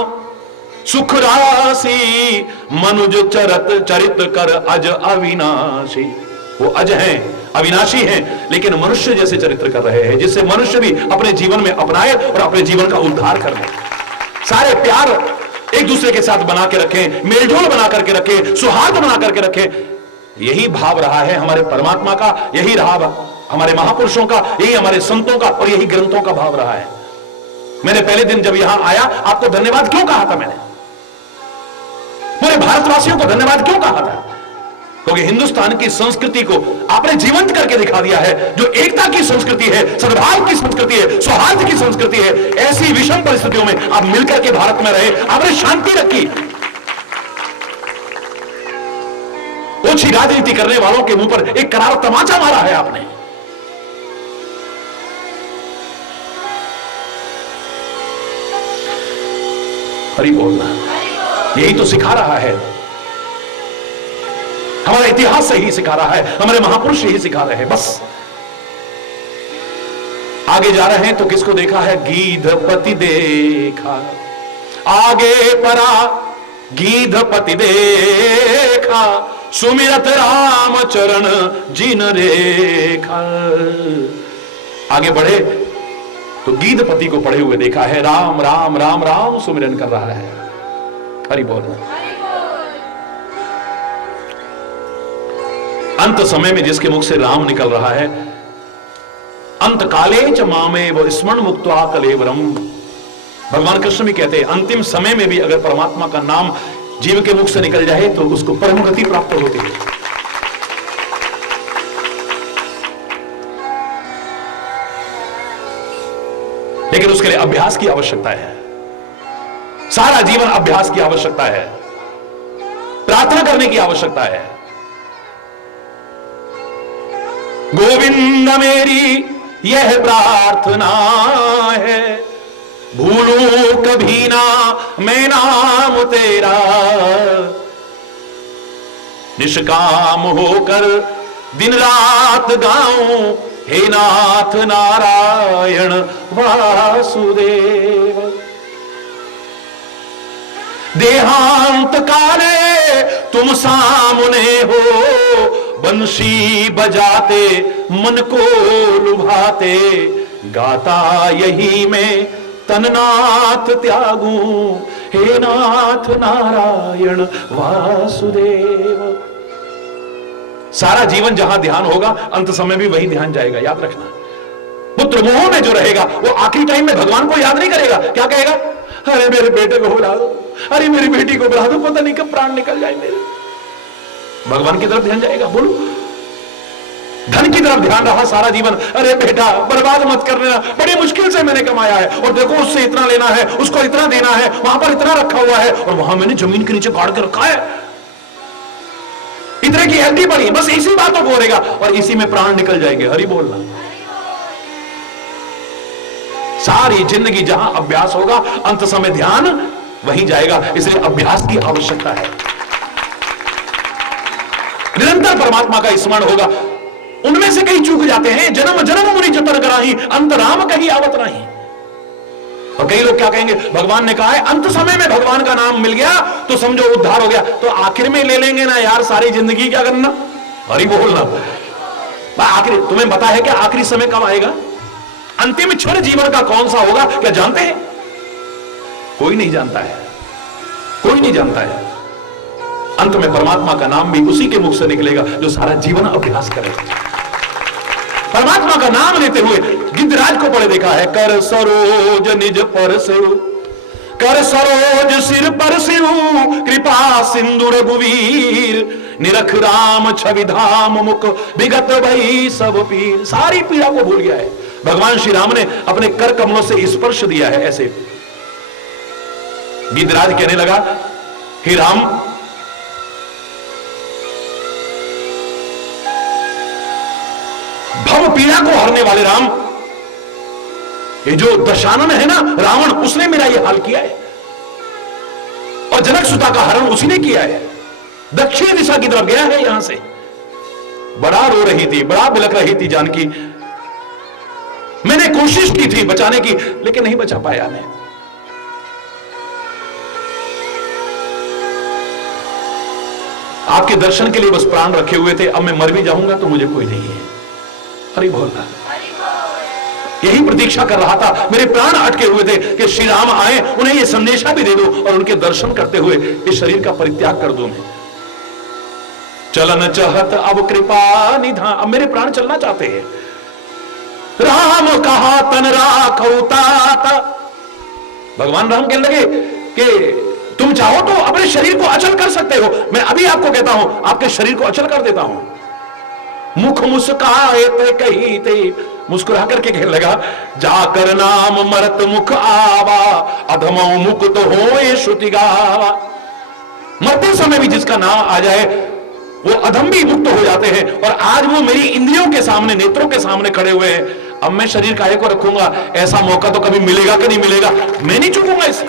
सुख राशि, मनुज चरत चरित कर अज अविनाशी। वो अज हैं, अविनाशी हैं, लेकिन मनुष्य जैसे चरित्र कर रहे हैं, जिससे मनुष्य भी अपने जीवन में अपनाए और अपने जीवन का उद्धार कर ले। सारे प्यार एक दूसरे के साथ बना के रखें, मेलजोल बना करके रखें, सौहार्द बना करके रखें। यही भाव रहा है हमारे परमात्मा का, यही रहा हमारे महापुरुषों का, यही हमारे संतों का और यही ग्रंथों का भाव रहा है। मैंने पहले दिन जब यहां आया आपको धन्यवाद क्यों कहा था? मैंने पूरे भारतवासियों को धन्यवाद क्यों कहा था? क्योंकि हिंदुस्तान की संस्कृति को आपने जीवंत करके दिखा दिया है। जो एकता की संस्कृति है, सद्भाव की संस्कृति है, सौहार्द की संस्कृति है, ऐसी विषम परिस्थितियों में आप मिलकर के भारत में रहे, आपने शांति रखी। ओछी राजनीति करने वालों के मुंह पर एक करारा तमाचा मारा है आपने। हरि बोलना, यही तो सिखा रहा है। हमारा इतिहास से ही सिखा रहा है, हमारे महापुरुष यही सिखा रहे हैं। बस आगे जा रहे हैं तो किसको देखा है? गीधपति देखा, आगे परा गीधपति देखा, सुमिरत राम चरण जिन रेखा। आगे बढ़े तो गीधपति को पढ़े हुए देखा है, राम राम राम राम सुमिरन कर रहा है। हरि बोल। अंत समय में जिसके मुख से राम निकल रहा है, अंत काले च मामेव स्मरण मुक्त्वा कलेवरम। भगवान कृष्ण भी कहते हैं अंतिम समय में भी अगर परमात्मा का नाम जीव के मुख से निकल जाए तो उसको परम गति प्राप्त होती है। लेकिन उसके लिए अभ्यास की आवश्यकता है। सारा जीवन अभ्यास की आवश्यकता है, प्रार्थना करने की आवश्यकता है। गोविंद मेरी यह प्रार्थना है, भूलूं कभी ना मैं नाम तेरा, निष्काम होकर दिन रात गाऊं, हे नाथ नारायण वासुदेव। देहांत काले तुम सामने हो, बंशी बजाते मन को लुभाते, गाता यही मैं तननाथ त्यागूं, हे नाथ नारायण वासुदेव। सारा जीवन जहां ध्यान होगा, अंत समय भी वही ध्यान जाएगा, याद रखना। पुत्र मोह में जो रहेगा वो आखिरी टाइम में भगवान को याद नहीं करेगा, क्या कहेगा? अरे मेरे बेटे को बुला दो, अरे मेरी बेटी को बुला दो, पता नहीं कब प्राण निकल जाए मेरे। भगवान की तरफ ध्यान जाएगा। बोलो, धन की तरफ ध्यान रहा सारा जीवन, अरे बेटा बर्बाद मत कर लेना, बड़ी मुश्किल से मैंने कमाया है, और देखो उससे इतना लेना है, उसको इतना देना है, वहां पर इतना रखा हुआ है, और वहां मैंने जमीन के नीचे गाड़ के रखा है, इतने की एफडी पड़ी, बस इसी बातों को करेगा और इसी में प्राण निकल जाएंगे। हरि बोलना। सारी जिंदगी जहां अभ्यास होगा, अंत समय ध्यान वहीं जाएगा। इसलिए अभ्यास की आवश्यकता है। निरंतर परमात्मा का स्मरण होगा। उनमें से कई चूक जाते हैं, जन्म जन्म मुनि जतन कराही, अंत राम कहीं आवत नहीं। और कई लोग क्या कहेंगे, भगवान ने कहा है अंत समय में भगवान का नाम मिल गया तो समझो उद्धार हो गया, तो आखिर में ले लेंगे ना यार, सारी जिंदगी क्या करना। हरि बोलना। आखिर तुम्हें पता है क्या आखिरी समय कब आएगा? अंतिम क्षण जीवन का कौन सा होगा, क्या जानते हैं? कोई नहीं जानता है, कोई नहीं जानता है। अंत में परमात्मा का नाम भी उसी के मुख से निकलेगा जो सारा जीवन अभ्यास करेगा। परमात्मा का नाम लेते हुए गिद्धराज को पढ़े देखा है, कर सरोज निज पर सिर, कर सरोज सिर पर सिर, कृपा सिंधु रघुवीर, निरख राम छवि धाम मुख, विगत भई सब पीर। सारी पीड़ा को भूल गया है। भगवान श्री राम ने अपने कर कमलों से स्पर्श दिया है। ऐसे गिद्धराज कहने लगा, हे राम, भव पीड़ा को हरने वाले राम, ये जो दशानन है ना रावण, उसने मेरा ये हाल किया है, और जनक सुता का हरण उसी ने किया है। दक्षिण दिशा की तरफ गया है, यहां से बड़ा रो रही थी, बड़ा बिलक रही थी जानकी। मैंने कोशिश की थी बचाने की, लेकिन नहीं बचा पाया मैं। आपके दर्शन के लिए बस प्राण रखे हुए थे, अब मैं मर भी जाऊंगा तो मुझे कोई नहीं है। हरि बोलना। यही प्रतीक्षा कर रहा था, मेरे प्राण अटके हुए थे कि श्री राम आए, उन्हें यह संदेशा भी दे दो और उनके दर्शन करते हुए इस शरीर का परित्याग कर दूं मैं। चलन चाहत अब कृपा निधान, अब मेरे प्राण चलना चाहते हैं। राम कहा तन राखो तात, भगवान राम कहने लगे कि तुम चाहो तो अपने शरीर को अचल कर सकते हो। मैं अभी आपको कहता हूं, आपके शरीर को अचल कर देता हूं। मुख मुस्काए ते कही थे, मुस्कुरा करके कहने लगा, जाकर नाम मरत मुख आवा, अधमो मुक्त होए श्रुति गावा। मरते समय भी जिसका नाम आ जाए वो अधम भी मुक्त हो जाते हैं। और आज वो मेरी इंद्रियों के सामने, नेत्रों के सामने खड़े हुए हैं। अब मैं शरीर काहे को रखूंगा? ऐसा मौका तो कभी मिलेगा कि नहीं मिलेगा, मैं नहीं चूकूंगा इसे।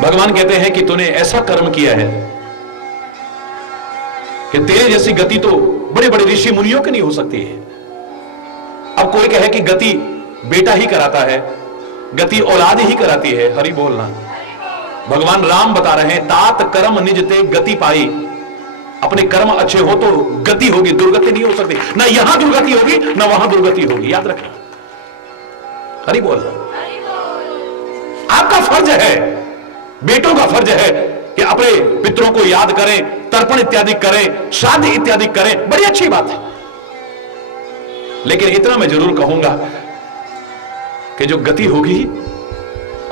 भगवान कहते हैं कि तूने ऐसा कर्म किया है कि तेरे जैसी गति तो बड़े बड़े ऋषि मुनियों की नहीं हो सकती है। अब कोई कहे कि गति बेटा ही कराता है, गति औलाद ही कराती है। हरि बोलना। भगवान राम बता रहे हैं, तात कर्म निज ते गति पाई। अपने कर्म अच्छे हो तो गति होगी, दुर्गति नहीं हो सकती। ना यहां दुर्गति होगी ना वहां दुर्गति होगी, याद रखना। हरि बोलना। आपका फर्ज है, बेटों का फर्ज है कि अपने पितरों को याद करें, तर्पण इत्यादि करें, श्राद्ध इत्यादि करें, बड़ी अच्छी बात है। लेकिन इतना मैं जरूर कहूंगा कि जो गति होगी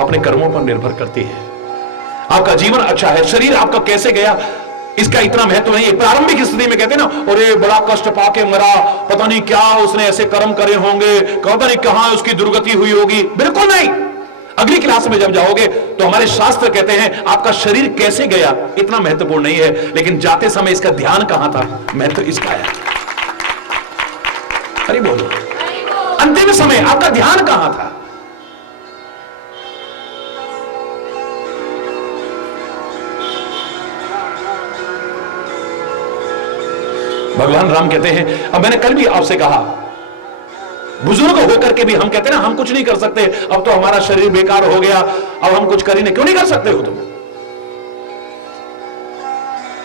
अपने कर्मों पर निर्भर करती है। आपका जीवन अच्छा है, शरीर आपका कैसे गया इसका इतना महत्व नहीं है। प्रारंभिक स्थिति में कहते हैं ना, अरे बड़ा कष्ट पाके मरा, पता नहीं क्या उसने ऐसे कर्म करे होंगे, पता नहीं कहां उसकी दुर्गति हुई होगी। बिल्कुल नहीं। अगली क्लास में जब जाओगे तो हमारे शास्त्र कहते हैं आपका शरीर कैसे गया इतना महत्वपूर्ण नहीं है, लेकिन जाते समय इसका ध्यान कहां था, महत्व इसका है। हरि बोलो। अंतिम समय आपका ध्यान कहां था? भगवान राम कहते हैं, अब मैंने कल भी आपसे कहा, बुजुर्ग होकर के भी हम कहते हैं ना हम कुछ नहीं कर सकते, अब तो हमारा शरीर बेकार हो गया, अब हम कुछ कर ही नहीं। क्यों नहीं कर सकते हो तुम?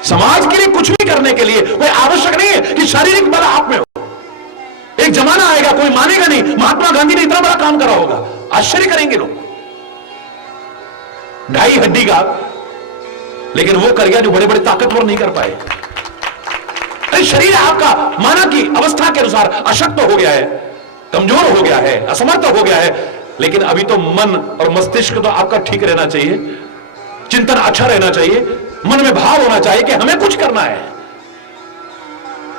समाज के लिए कुछ भी करने के लिए कोई आवश्यक नहीं है कि शारीरिक बल आप में हो। एक जमाना आएगा कोई मानेगा नहीं, महात्मा गांधी ने इतना बड़ा काम करा होगा, आश्चर्य करेंगे लोग। 2.5 हड्डी का, लेकिन वो कर गया जो बड़े बड़े ताकतवर नहीं कर पाए। अरे शरीर आपका माना की अवस्था के अनुसार अशक्त हो गया है, कमजोर हो गया है, असमर्थ हो गया है, लेकिन अभी तो मन और मस्तिष्क तो आपका ठीक रहना चाहिए, चिंतन अच्छा रहना चाहिए, मन में भाव होना चाहिए कि हमें कुछ करना है।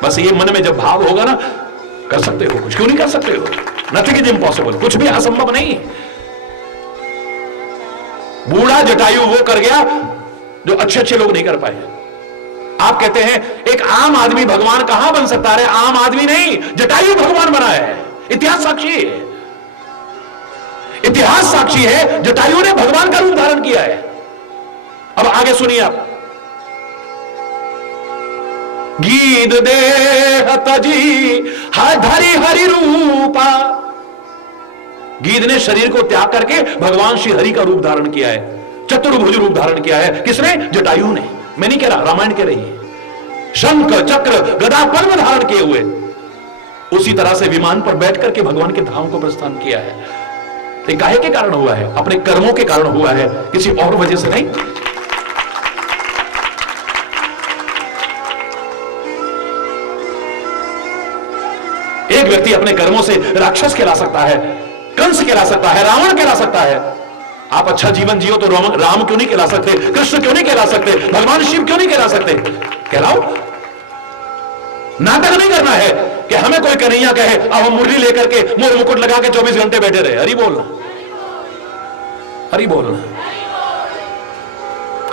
बस ये मन में जब भाव होगा ना, कर सकते हो कुछ। क्यों नहीं कर सकते हो? नथिंग इज इम्पॉसिबल, कुछ भी असंभव नहीं। बूढ़ा जटायु वो कर गया जो अच्छे अच्छे लोग नहीं कर पाए। आप कहते हैं एक आम आदमी भगवान कहां बन सकता है? आम आदमी नहीं, जटायु भगवान बना है। इतिहास साक्षी है, इतिहास साक्षी है, जटायु ने भगवान का रूप धारण किया है। अब आगे सुनिए आप। गीत देह तजी धरि हरि रूपा। गीत ने शरीर को त्याग करके भगवान श्री हरि का रूप धारण किया है, चतुर्भुज रूप धारण किया है। किसने? जटायु ने। मैं नहीं कह रहा, रामायण कह रही है। शंख चक्र गदा पद्म धारण किए हुए उसी तरह से विमान पर बैठ करके भगवान के धाम को प्रस्थान किया है। ये काहे के कारण हुआ है? अपने कर्मों के कारण हुआ है, किसी और वजह से नहीं। एक व्यक्ति अपने कर्मों से राक्षस कहला सकता है, कंस कहला सकता है, रावण कहला सकता है। आप अच्छा जीवन जियो तो राम क्यों नहीं कहला सकते? कृष्ण क्यों नहीं कहला सकते? भगवान शिव क्यों नहीं कहला सकते? कहलाओ। नाटक नहीं करना है कि हमें कोई कन्हैया कहे, अब हम मुरली लेकर के मोर मुकुट लगा के 24 घंटे बैठे रहे। हरि बोलना, हरि बोलना।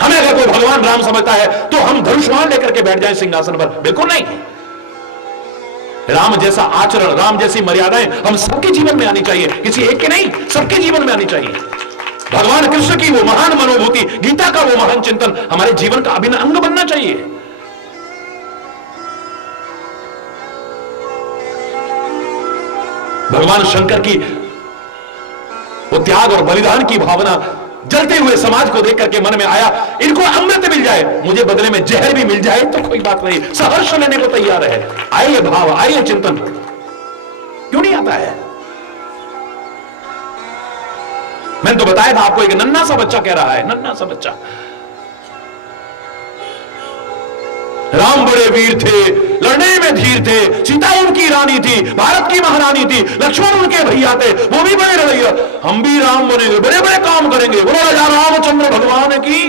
हमें अगर कोई भगवान राम समझता है तो हम धनुष्मान लेकर के बैठ जाएं सिंहासन पर? बिल्कुल नहीं। राम जैसा आचरण, राम जैसी मर्यादाएं हम सबके जीवन में आनी चाहिए, किसी एक के नहीं, सबके जीवन में आनी चाहिए। भगवान कृष्ण की वो महान मनोभूति, गीता का वो महान चिंतन हमारे जीवन का अभिन्न अंग बनना चाहिए। भगवान शंकर की वो त्याग और बलिदान की भावना जलते हुए समाज को देख करके मन में आया, इनको अमृत मिल जाए, मुझे बदले में जहर भी मिल जाए तो कोई बात नहीं, सहर्ष लेने को तैयार है। आइए भाव, आइए चिंतन। क्यों नहीं आता है? मैंने तो बताया था आपको, एक नन्हा सा बच्चा कह रहा है, नन्हा सा बच्चा, राम बड़े वीर थे, लड़ने में धीर थे, सीता उनकी रानी थी, भारत की महारानी थी, लक्ष्मण उनके भैया थे, वो भी बड़े लड़ैया, हम भी राम बनेंगे, बड़े बड़े काम करेंगे। बोलो राजा रामचंद्र भगवान की।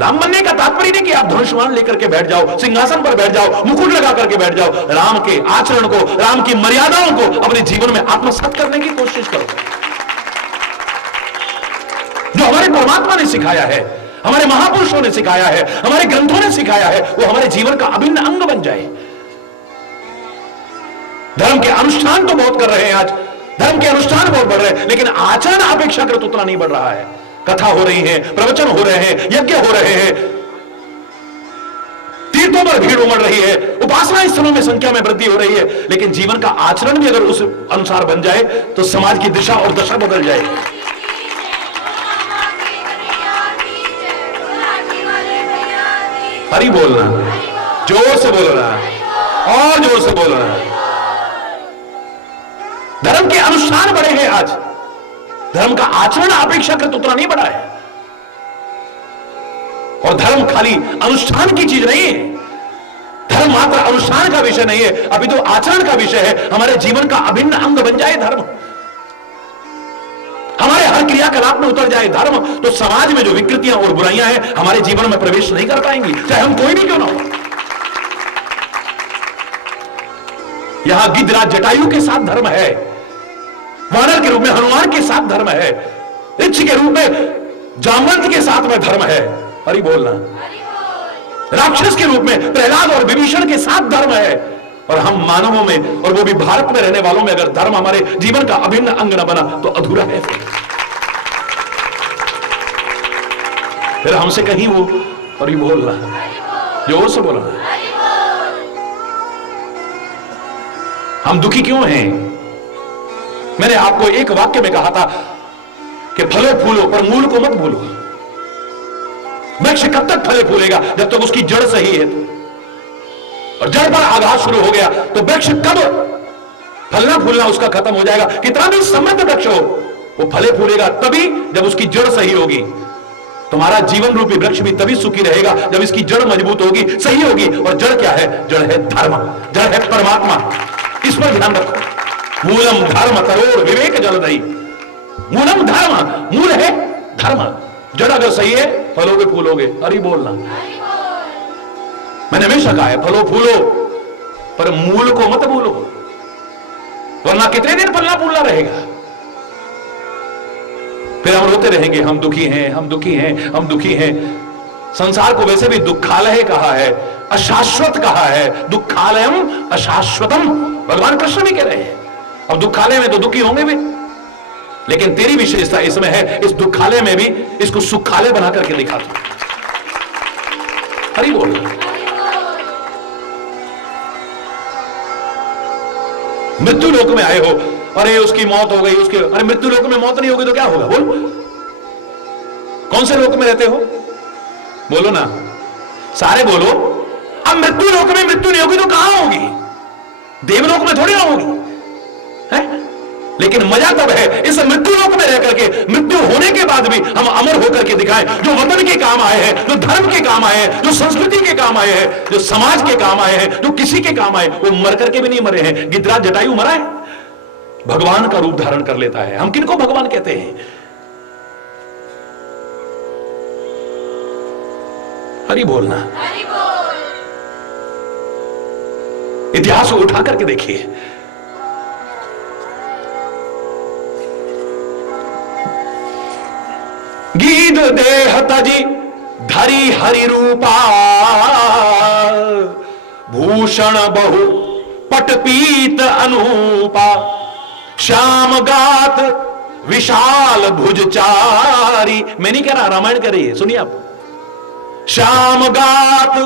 राम बनने का तात्पर्य नहीं कि आप धनुष्मान लेकर के बैठ जाओ, सिंहासन पर बैठ जाओ, मुकुट लगा करके बैठ जाओ। राम के आचरण को, राम की मर्यादाओं को अपने जीवन में आत्मसात करने की कोशिश करो। जो हमारे परमात्मा ने सिखाया है, हमारे महापुरुषों ने सिखाया है, हमारे ग्रंथों ने सिखाया है, वो हमारे जीवन का अभिन्न अंग बन जाए। धर्म के अनुष्ठान तो बहुत कर रहे हैं आज, धर्म के अनुष्ठान बहुत बढ़ रहे हैं, लेकिन आचरण अपेक्षाकृत उतना नहीं बढ़ रहा है। कथा हो रही है, प्रवचन हो रहे हैं, यज्ञ हो रहे हैं, तीर्थों पर भीड़ उमड़ रही है, उपासना स्थलों में संख्या में वृद्धि हो रही है, लेकिन जीवन का आचरण भी अगर उस अनुसार बन जाए तो समाज की दिशा और दशा बदल जाएगी। हरि बोलना, जोर से बोलना, और जोर से बोलना। धर्म के अनुष्ठान बढ़े हैं आज, धर्म का आचरण अपेक्षाकृत उतना नहीं बढ़ा है। और धर्म खाली अनुष्ठान की चीज नहीं है, धर्म मात्र अनुष्ठान का विषय नहीं है, अभी तो आचरण का विषय है। हमारे जीवन का अभिन्न अंग बन जाए धर्म, हमारे हर क्रियाकलाप में उतर जाए धर्म, तो समाज में जो विकृतियां और बुराइयां हैं हमारे जीवन में प्रवेश नहीं कर पाएंगी, चाहे हम कोई भी क्यों ना हो। यहां गिद्धराज जटायु के साथ धर्म है, वानर के रूप में हनुमान के साथ धर्म है, ऋषि के रूप में जामवंत के साथ में धर्म है। हरि बोलना। राक्षस के रूप में प्रहलाद और विभीषण के साथ धर्म है, और हम मानवों में, और वो भी भारत में रहने वालों में, अगर धर्म हमारे जीवन का अभिन्न अंग न बना तो अधूरा है। फिर हमसे कहीं वो और ये बोल रहा है, जोर से बोल रहा है, हम दुखी क्यों हैं? मैंने आपको एक वाक्य में कहा था कि फलो फूलो पर मूल को मत भूलो। वृक्ष कब तक फले फूलेगा? जब तक उसकी जड़ सही है। और जड़ पर आघात शुरू हो गया तो वृक्ष कब फलना फूलना उसका खत्म हो जाएगा। कितना भी समृद्ध वृक्ष हो, वो फले फूलेगा तभी जब उसकी जड़ सही होगी। तुम्हारा जीवन रूपी वृक्ष भी तभी सुखी रहेगा जब इसकी जड़ मजबूत होगी, सही होगी। और जड़ क्या है? जड़ है धर्म, जड़ है परमात्मा। इस पर ध्यान रखो। मूलम धर्म तरोड़ विवेक जलदई। मूलम धर्म, मूल है धर्म। जड़ अगर सही है फलोगे फूलोगे। हरि बोलना। मैंने हमेशा कहा है फलो फूलो पर मूल को मत भूलो, वरना कितने दिन फलना फूलना रहेगा। फिर हम रोते रहेंगे, हम दुखी हैं, हम दुखी हैं, हम दुखी हैं। संसार को वैसे भी दुखालय कहा है, अशाश्वत कहा है। दुखालयम अशाश्वतम भगवान कृष्ण भी कह रहे हैं। अब दुखालय में तो दुखी होंगे भी, लेकिन तेरी विशेषता इसमें है, इस दुखालय में भी इसको सुखालय बना करके दिखा दो। हरि बोल। मृत्यु लोक में आए हो, अरे उसकी मौत हो गई, उसके, अरे मृत्यु लोक में मौत नहीं होगी तो क्या होगा? बोल, कौन से लोक में रहते हो? बोलो ना, सारे बोलो। अब मृत्यु लोक में मृत्यु नहीं होगी तो कहां होगी? देवलोक में थोड़ी ना होगी है? लेकिन मजा तब है इस मृत्यु लोक में रह करके, मृत्यु होने के बाद भी हम अमर होकर के दिखाएं। जो वतन के काम आए हैं, जो धर्म के काम आए हैं, जो संस्कृति के काम आए हैं, जो समाज के काम आए हैं, जो किसी के काम आए, वो मर करके भी नहीं मरे हैं। गिद्धराज जटायु मरा है, भगवान का रूप धारण कर लेता है। हम किनको भगवान कहते हैं? हरि बोलना। इतिहास को उठा करके देखिए। गीत देह तजी धरी हरि रूपा, भूषण बहु पटपीत अनूपा, श्याम गात विशाल भुजचारी। मैं नहीं कह रहा, रामायण कह रही है, सुनिए आप। श्याम गात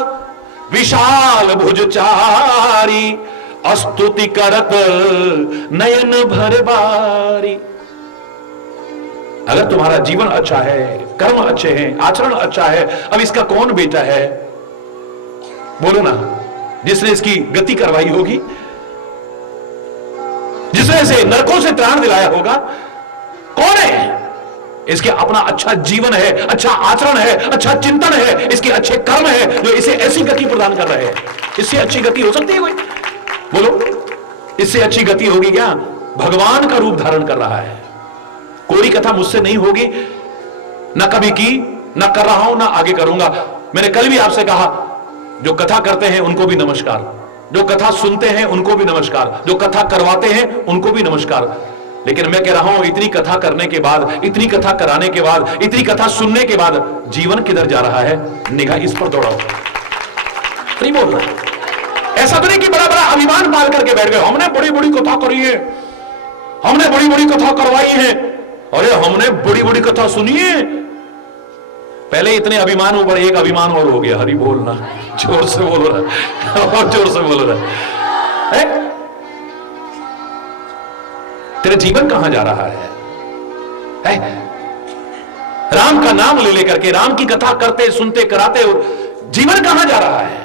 विशाल भुजचारी, स्तुति करत नयन भर बारी। अगर तुम्हारा जीवन अच्छा है, कर्म अच्छे हैं, आचरण अच्छा है, अब इसका कौन बेटा है? बोलो ना, जिसने इसकी गति करवाई होगी, जिसने इसे नरकों से त्राण दिलाया होगा, कौन है? इसके अपना अच्छा जीवन है, अच्छा आचरण है, अच्छा चिंतन है, इसके अच्छे कर्म है जो इसे ऐसी गति प्रदान कर रहे हैं। इससे अच्छी गति हो सकती है कोई? बोलो, इससे अच्छी गति होगी क्या? भगवान का रूप धारण कर रहा है। कोई कथा मुझसे नहीं होगी, ना कभी की, ना कर रहा हूं, ना आगे करूंगा। मैंने कल भी आपसे कहा, जो कथा करते हैं उनको भी नमस्कार, जो कथा सुनते हैं उनको भी नमस्कार, जो कथा करवाते हैं उनको भी नमस्कार। लेकिन मैं कह रहा हूं, इतनी कथा करने के बाद, इतनी कथा कराने के बाद, इतनी कथा सुनने के बाद जीवन किधर जा रहा है? निगाह इस पर दौड़ाओ। नहीं बोल रहा, ऐसा तो नहीं कि बड़ा बड़ा अभिमान पाल करके बैठ गए, हमने बड़ी बड़ी कथा करी है, हमने बड़ी बड़ी कथा करवाई है, अरे हमने बड़ी बड़ी कथा सुनी है। पहले इतने अभिमान ऊपर एक अभिमान और हो गया। हरि बोलना, जोर से बोल रहा है, और जोर से बोल रहा है। तेरा जीवन कहां जा रहा है? राम का नाम ले लेकर के, राम की कथा करते सुनते कराते हो, जीवन कहां जा रहा है?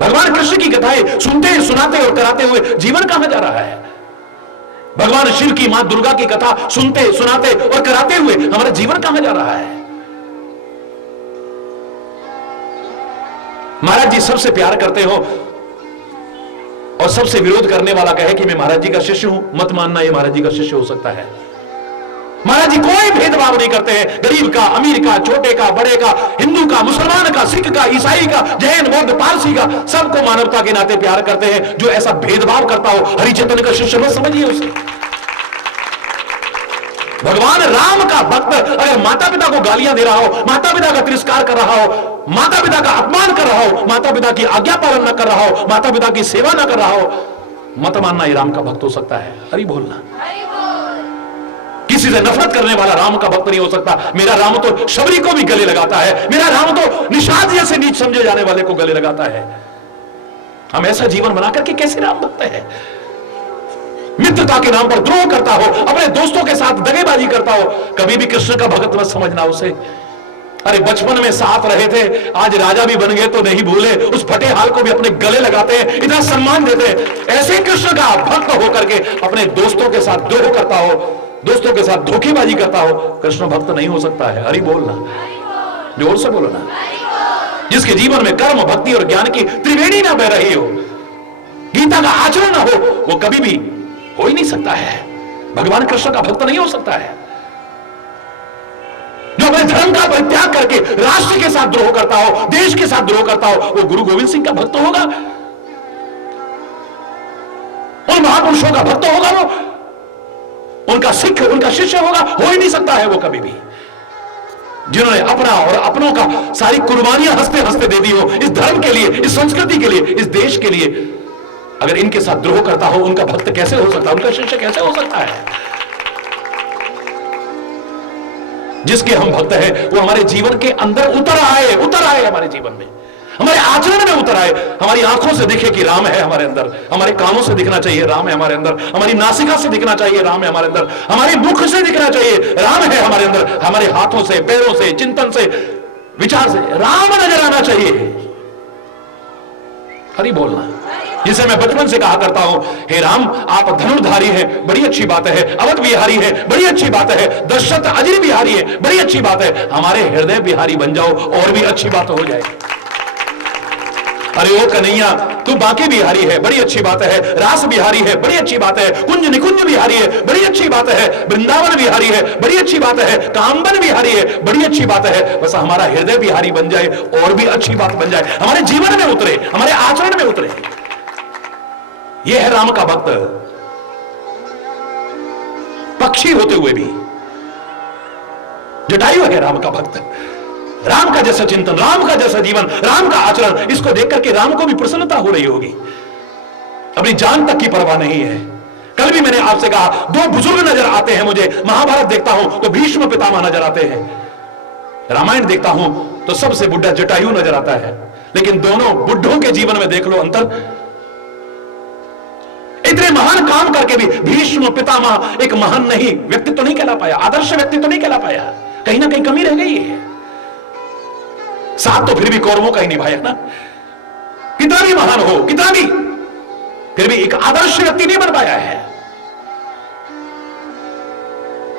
भगवान कृष्ण की कथाएं सुनते सुनाते और कराते हुए जीवन कहां जा रहा है? भगवान शिव की मां दुर्गा की कथा सुनते सुनाते और कराते हुए हमारा जीवन कहां जा रहा है? महाराज जी सबसे प्यार करते हो और सबसे विरोध करने वाला कहे कि मैं महाराज जी का शिष्य हूं, मत मानना ये महाराज जी का शिष्य हो सकता है। महाराज जी कोई भेदभाव नहीं करते हैं, गरीब का, अमीर का, छोटे का, बड़े का, हिंदू का, मुसलमान का, सिख का, ईसाई का, जैन, बौद्ध, पारसी का, सबको मानवता के नाते प्यार करते हैं। जो ऐसा भेदभाव करता हो, हरिचेतन का शिष्य मत समझिए उसे। भगवान राम का भक्त अगर माता पिता को गालियां दे रहा हो, माता पिता का तिरस्कार कर रहा हो, माता पिता का अपमान कर रहा हो, माता पिता की आज्ञा पालन न कर रहा हो, माता पिता की सेवा न कर रहा हो, मत मानना ये राम का भक्त हो सकता है। हरि बोलना। किसी से नफरत करने वाला राम का भक्त नहीं हो सकता। मेरा राम तो शबरी को भी गले लगाता है, मेरा राम तो निषाद जैसे नीच समझे जाने वाले को गले लगाता है। हम ऐसा जीवन बना करके कैसे राम भक्त है? मित्रता के नाम पर द्रोह करता हो, अपने दोस्तों के साथ दगेबाजी करता हो, कभी भी कृष्ण का भक्त मत समझना उसे। अरे बचपन में साथ रहे थे, आज राजा भी बन गए तो नहीं भूले, उस फटे हाल को भी अपने गले लगाते हैं, इतना सम्मान देते हैं। ऐसे कृष्ण का भक्त होकर के अपने दोस्तों के साथ द्रोह करता हो, दोस्तों के साथ धोखेबाजी करता हो, कृष्ण भक्त नहीं हो सकता है। हरि बोलना, जोर से बोलो ना। जिसके जीवन में कर्म, भक्ति और ज्ञान की त्रिवेणी ना बह रही हो, गीता का आचरण ना हो, वो कभी भी हो ही नहीं सकता है, भगवान कृष्ण का भक्त नहीं हो सकता है। जो अपने धर्म का परित्याग करके राष्ट्र के साथ द्रोह करता हो, देश के साथ द्रोह करता हो, वो गुरु गोविंद सिंह का भक्त होगा, उन महापुरुषों का भक्त होगा, वो उनका सिख, उनका शिष्य होगा? हो ही नहीं सकता है वो कभी भी। जिन्होंने अपना और अपनों का सारी कुर्बानियां हंसते हंसते दे दी हो इस धर्म के लिए, इस संस्कृति के लिए, इस देश के लिए, अगर इनके साथ द्रोह करता हो, उनका भक्त कैसे हो सकता है, उनका शिष्य कैसे हो सकता है? जिसके हम भक्त हैं वो हमारे जीवन के अंदर उतर आए हमारे जीवन में, हमारे आचरण में उतर आए, हमारी आंखों से दिखे कि राम है हमारे अंदर, हमारे कानों से दिखना चाहिए राम है हमारे अंदर, हमारी नासिका से दिखना चाहिए राम है हमारे अंदर, हमारे मुख से दिखना चाहिए राम है हमारे अंदर, हमारे हाथों से, पैरों से, चिंतन से, विचार से राम नजर आना चाहिए। हरि बोलना। जिसे मैं बचपन से कहा करता हूं, हे राम आप धनुर्धारी हैं, बड़ी अच्छी बात है, अवध बिहारी है, बड़ी अच्छी बात है, दशरथ अजय बिहारी है, बड़ी अच्छी बात है, हमारे हृदय बिहारी बन जाओ और भी अच्छी बात हो जाए। अरे ओ कन्हैया तू बांके बिहारी है, बड़ी अच्छी बात है, रास बिहारी है, बड़ी अच्छी बात है, कुंज निकुंज बिहारी है, बड़ी अच्छी बात है, वृंदावन बिहारी है, बड़ी अच्छी बात है, कामबन बिहारी है, बड़ी अच्छी बात है, बस हमारा हृदय बिहारी बन जाए और भी अच्छी बात बन जाए, हमारे जीवन में उतरे, हमारे आचरण में उतरे। यह है राम का भक्त, पक्षी होते हुए भी जटायु है राम का भक्त। राम का जैसा चिंतन, राम का जैसा जीवन, राम का आचरण, इसको देख करके राम को भी प्रसन्नता हो रही होगी, अपनी जान तक की परवाह नहीं है। कल भी मैंने आपसे कहा, दो बुजुर्ग नजर आते हैं मुझे, महाभारत देखता हूं तो भीष्म पितामह नजर आते हैं, रामायण देखता हूं तो सबसे बुढ़ा जटायु नजर आता है, लेकिन दोनों बुढ़ों के जीवन में देख लो अंतर। इतने महान काम करके भी भीष्म पितामह एक महान नहीं व्यक्ति तो नहीं कहला पाया, आदर्श व्यक्ति तो नहीं कहला पाया, कहीं ना कहीं कमी रह गई है। साथ तो फिर भी कौरवों का ही निभाया ना, कितना भी महान हो, कितना भी, फिर भी एक आदर्श व्यक्ति नहीं बन पाया है।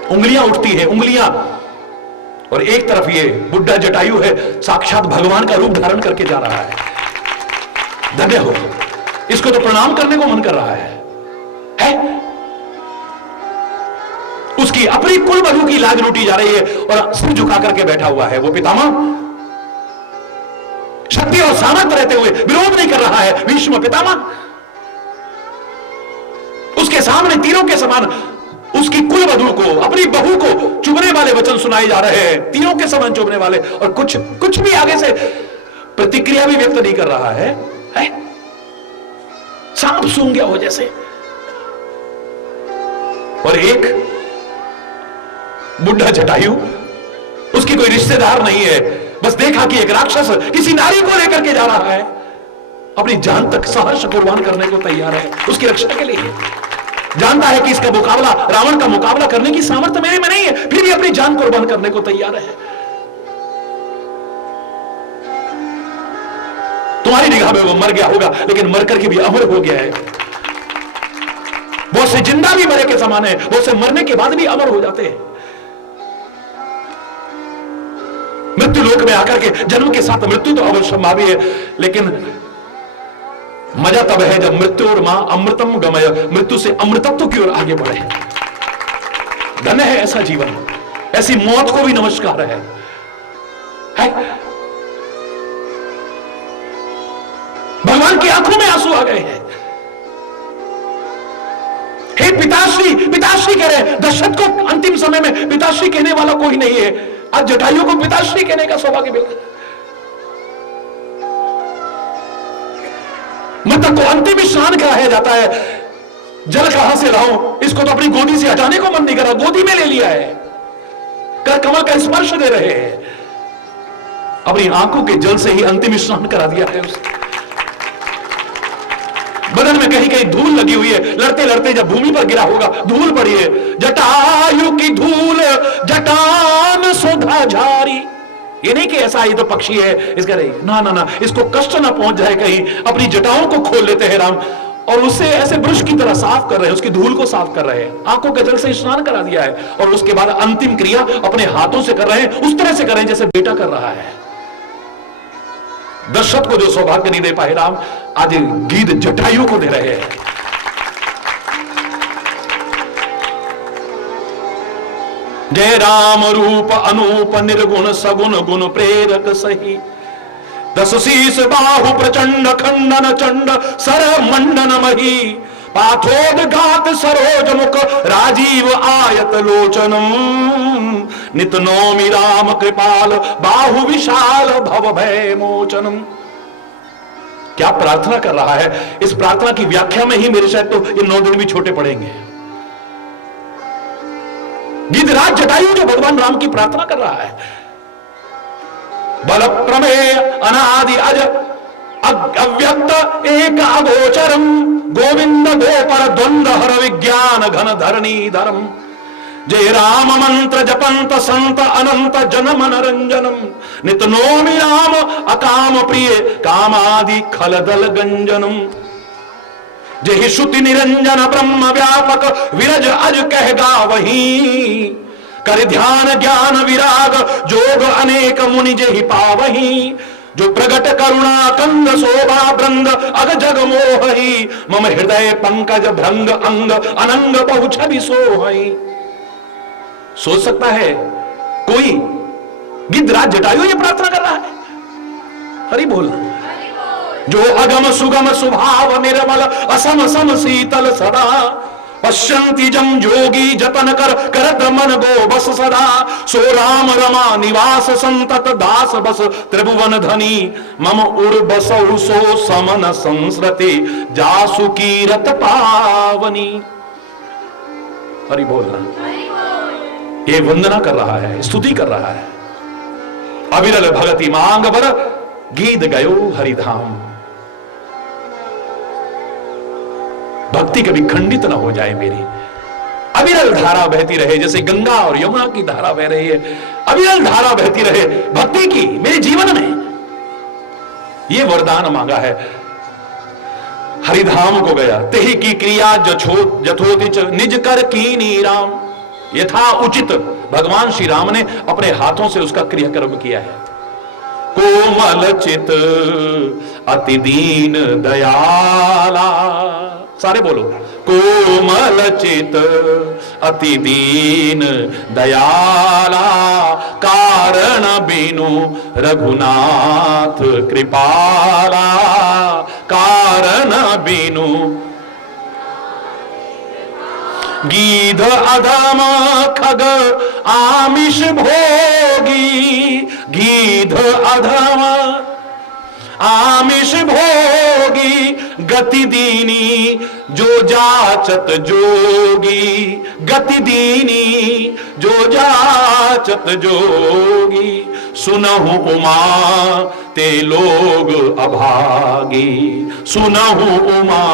उंगलियां उठती है उंगलियां, और एक तरफ ये बुढ़ा जटायु है, साक्षात भगवान का रूप धारण करके जा रहा है। धन्य हो, इसको तो प्रणाम करने को मन कर रहा है? उसकी अपनी कुल बहू की लाज लूटी जा रही है और सिर झुका करके बैठा हुआ है वो पितामह, शक्ति और सामर्थ्य रहते हुए विरोध नहीं कर रहा है भीष्म पितामह। उसके सामने तीरों के समान उसकी कुल वधू को, अपनी बहू को चुभने वाले वचन सुनाए जा रहे हैं, तीरों के समान चुभने वाले, और कुछ भी आगे से प्रतिक्रिया भी व्यक्त नहीं कर रहा है, सांप सूंघ गया हो जैसे। और एक बुढ़ा जटायु, उसकी कोई रिश्तेदार नहीं है, बस देखा कि एक राक्षस किसी नारी को लेकर के जा रहा है, अपनी जान तक सहर्ष कुर्बान करने को तैयार है उसकी रक्षा के लिए। जानता है कि इसका मुकाबला, रावण का मुकाबला करने की सामर्थ्य मेरे में नहीं है, फिर भी अपनी जान कुर्बान करने को तैयार है। तुम्हारी निगाह में वो मर गया होगा, लेकिन मर करके भी अमर हो गया है। बहुत से जिंदा भी मरे के समान है, बहुत से मरने के बाद भी अमर हो जाते हैं। मृत्यु लोक में आकर के जन्म के साथ मृत्यु तो अवश्यंभावी है, लेकिन मजा तब है जब मृत्यु और मां अमृतम गमय, मृत्यु से अमृतत्व की ओर आगे बढ़े। धन्य है ऐसा जीवन, ऐसी मौत को भी नमस्कार है। भगवान की आंखों में आंसू आ गए हैं। हे पिताश्री, पिताश्री कह रहे हैं। दशरथ को अंतिम समय में पिताश्री कहने वाला कोई नहीं है। आज जटायु को पिताश्री कहने का सौभाग्य मिला। मृतक को अंतिम स्नान कराया जाता है। जल कहां से लाऊं, इसको तो अपनी गोदी से हटाने को मन नहीं करा, गोदी में ले लिया है। कर कमल का स्पर्श दे रहे हैं, अपनी आंखों के जल से ही अंतिम स्नान करा दिया है उसे। बदन में कहीं कहीं धूल लगी हुई है, लड़ते लड़ते जब भूमि पर गिरा होगा धूल पड़ी है। जटायु की धूल जटान सुधा झारी। ये नहीं कि ऐसा ये तो पक्षी है इसका नहीं, ना ना ना, इसको कष्ट ना पहुंच जाए कहीं। अपनी जटाओं को खोल लेते हैं राम और उसे ऐसे ब्रश की तरह साफ कर रहे हैं, उसकी धूल को साफ कर रहे हैं, आंखों के जल से स्नान करा दिया है। और उसके बाद अंतिम क्रिया अपने हाथों से कर रहे हैं, उस तरह से कर रहे हैं जैसे बेटा कर रहा है। दशरथ को जो सौभाग्य नहीं दे पाए राम, आज गीत जटायु को दे रहे हैं। जय राम रूप अनूप निर्गुण सगुण गुण प्रेरक सही। दस शीस बाहु प्रचंड खंडन चंड सर मंडन मही। पाथोदघात सरोज मुख राजीव आयत लोचनम। नित नौमि राम कृपाल बाहु विशाल भव भय मोचनम। क्या प्रार्थना कर रहा है, इस प्रार्थना की व्याख्या में ही मेरे शायद तो ये 9 दिन भी छोटे पड़ेंगे। गिरिराज जटायु जो भगवान राम की प्रार्थना कर रहा है। बल प्रमेय अनादि अज अव्यक्त एक अगोचरम। गोविंद गोपर द्वंद्व हर विज्ञान घन धरणी धरम। जय राम मंत्र जपंत संत अनंत जन मनरंजनम। नित नौमि राम अकाम प्रिय कामादि खलदल गंजनम। जय श्रुति निरंजन ब्रह्म व्यापक विरज अज कह गावही। कर ध्यान ज्ञान विराग जोग अनेक मुनि जहि पावही। जो प्रगट करुणा कंद शोभा ब्रंद अग जग मोहही। मम हृदय पंकज भ्रंग अंग अनंग बहु छवि सोहई। सोच सकता है कोई गिद्धराज जटायु ये प्रार्थना कर रहा है? हरि बोल। जो अगम सुगम स्वभाव निर्मल असम सम शीतल सदा। पश्यंति जम जोगी जतन कर करत मन गो बस सदा। सो राम रमा निवास संतत दास बस त्रिभुवन धनी। मम उर बसौ सो समन संस्रति जासु कीरत पावनी। हरि बोलना। ये वंदना कर रहा है, स्तुति कर रहा है। अविरल भगति मांग बर गीत गयो हरिधाम। भक्ति कभी खंडित ना हो जाए मेरी, अविरल धारा बहती रहे जैसे गंगा और यमुना की धारा बह रही है। अविरल धारा बहती रहे भक्ति की मेरे जीवन में, ये वरदान मांगा है। हरिधाम को गया तेहि की क्रिया जथोदिच निज कर कीनी राम। यथा उचित भगवान श्री राम ने अपने हाथों से उसका क्रियाक्रम किया है। कोमल चित अति दीन दयाला। सारे बोलो। कोमल चित अति दीन दयाला। कारण बिनु रघुनाथ कृपाला। कारण बिनु गीध अधम खग आमिष भोगी। गीध अधम आमिष भोगी। गति दीनी जो जाचत जोगी। गति दीनी जो जाचत जोगी। सुनहु उमा ते लोग अभागी। सुनहु उमा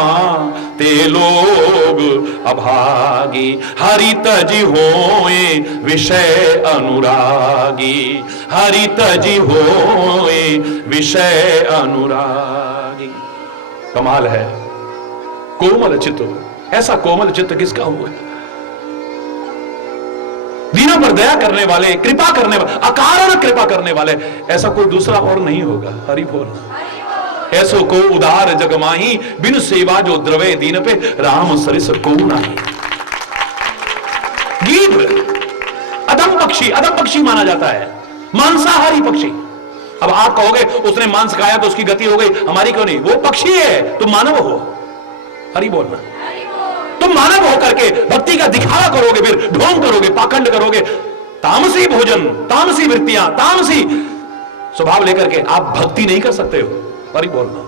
ते लोग अभागी। हरित जी होए विषय अनुरागी। हरित जी होए विषय अनुरागी। कमाल है। कोमल चित्त, ऐसा कोमल चित्त किसका हुआ है? दीनों पर दया करने वाले, कृपा करने वाले, अकारण कृपा करने वाले, ऐसा कोई दूसरा और नहीं होगा। हरि बोल। ऐसो को उदार जगमाही। बिन सेवा जो द्रवे दीन पे राम सरिस को नाही। गीध अधम पक्षी, अधम पक्षी माना जाता है, मांसाहारी पक्षी। अब आप कहोगे उसने मांस खाया तो उसकी गति हो गई, हमारी क्यों नहीं? वो पक्षी है, तुम मानव हो। हरि बोलना। तुम मानव होकर के भक्ति का दिखावा करोगे, फिर ढोंग करोगे, पाखंड करोगे, तामसी भोजन, तामसी वृत्तियां, तामसी स्वभाव लेकर के आप भक्ति नहीं कर सकते हो। और बोलना,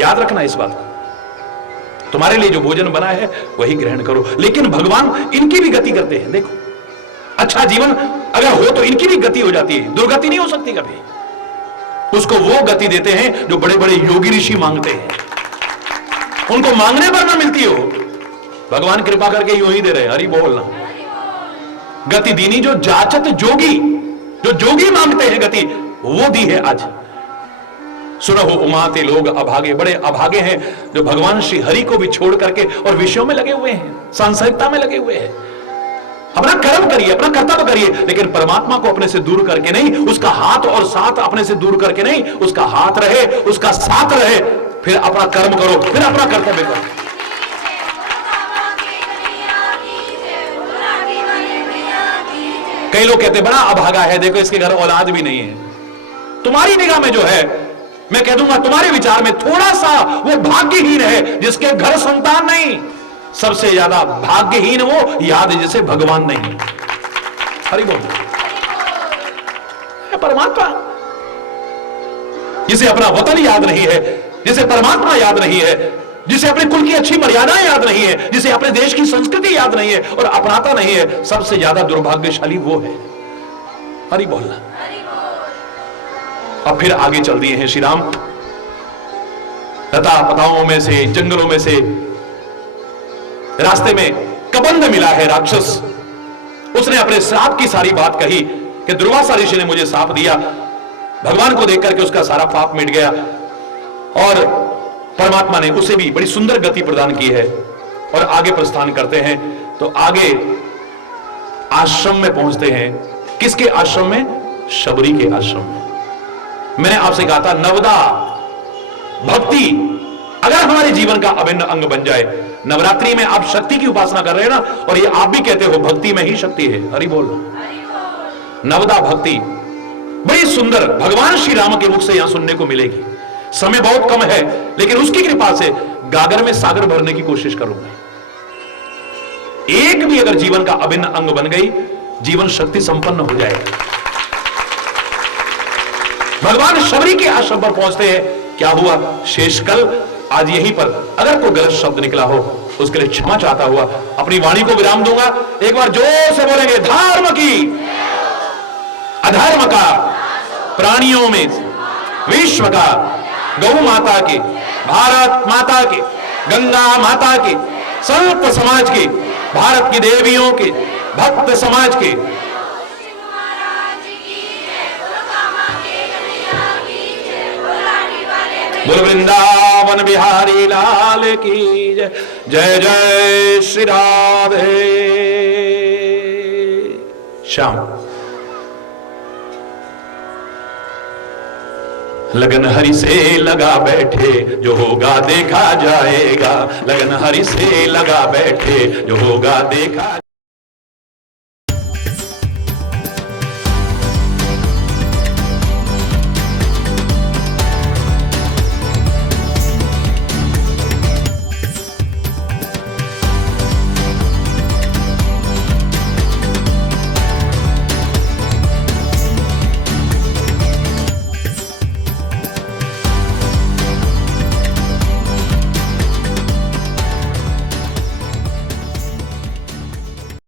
याद रखना इस बात को। तुम्हारे लिए जो भोजन बना है वही ग्रहण करो। लेकिन भगवान इनकी भी गति करते हैं। देखो, अच्छा जीवन अगर हो तो इनकी भी गति हो जाती है, दुर्गति नहीं हो सकती कभी। उसको वो गति देते हैं जो बड़े बड़े योगी ऋषि मांगते हैं, उनको मांगने पर ना मिलती हो, भगवान कृपा करके यूं ही दे रहे। हरि बोलना, गति दीनी जो जाचत जोगी, जो जोगी मांगते हैं गति, वो दी है आज। सुनहो उमाते लोग अभागे, बड़े अभागे हैं जो भगवान श्री हरि को भी छोड़ करके और विषयों में लगे हुए हैं, सांसारिकता में लगे हुए हैं। अपना कर्म करिए, अपना कर्तव्य करिए, लेकिन परमात्मा को अपने से दूर करके नहीं, उसका हाथ और साथ अपने से दूर करके नहीं, उसका हाथ रहे, उसका साथ रहे, फिर अपना कर्म करो, फिर अपना कर्तव्य करो। कई लोग कहते बड़ा अभागा है, देखो इसके घर औलाद भी नहीं है। तुम्हारी निगाह में जो है, मैं कह दूंगा तुम्हारे विचार में थोड़ा सा वो भाग्यहीन है जिसके घर संतान नहीं। सबसे ज्यादा भाग्यहीन वो याद जिसे भगवान नहीं। हरि बोल। परमात्मा जिसे अपना वतन याद नहीं है, जिसे परमात्मा याद नहीं है, जिसे अपने कुल की अच्छी मर्यादाएं याद नहीं है, जिसे अपने देश की संस्कृति याद नहीं है और अपनाता नहीं है, सबसे ज्यादा दुर्भाग्यशाली वो है। हरि बोलना। अब फिर आगे चल दिए हैं श्री राम। लता पताओं में से, जंगलों में से रास्ते में कबंध मिला है राक्षस। उसने अपने श्राप की सारी बात कही कि दुर्वासा ऋषि ने मुझे श्राप दिया। भगवान को देख करके उसका सारा पाप मिट गया और परमात्मा ने उसे भी बड़ी सुंदर गति प्रदान की है। और आगे प्रस्थान करते हैं तो आगे आश्रम में पहुंचते हैं। किसके आश्रम में? शबरी के आश्रम में। मैंने आपसे कहा था नवदा भक्ति अगर हमारे जीवन का अभिन्न अंग बन जाए। नवरात्रि में आप शक्ति की उपासना कर रहे हैं ना, और ये आप भी कहते हो भक्ति में ही शक्ति है। हरि बोल। नवदा भक्ति बड़ी सुंदर भगवान श्री राम के मुख से यहां सुनने को मिलेगी। समय बहुत कम है, लेकिन उसकी कृपा से गागर में सागर भरने की कोशिश करूंगा। एक भी अगर जीवन का अभिन्न अंग बन गई, जीवन शक्ति संपन्न हो जाएगा। भगवान शबरी के आश्रम पर पहुंचते हैं। क्या हुआ? शेषकल आज यहीं पर अगर कोई गलत शब्द निकला हो उसके लिए क्षमा चाहता हुआ अपनी वाणी को विराम दूंगा। एक बार जोर से बोलेंगे, धर्म की अधर्म का, प्राणियों में विश्व का, गौ माता की, भारत माता की, गंगा माता की, संत समाज की, भारत की देवियों की, भक्त समाज की। बोल वृंदावन बिहारी लाल की जय। जय जय श्री राधे श्याम। लगन हरि से लगा बैठे, जो होगा देखा जाएगा। लगन हरि से लगा बैठे, जो होगा देखा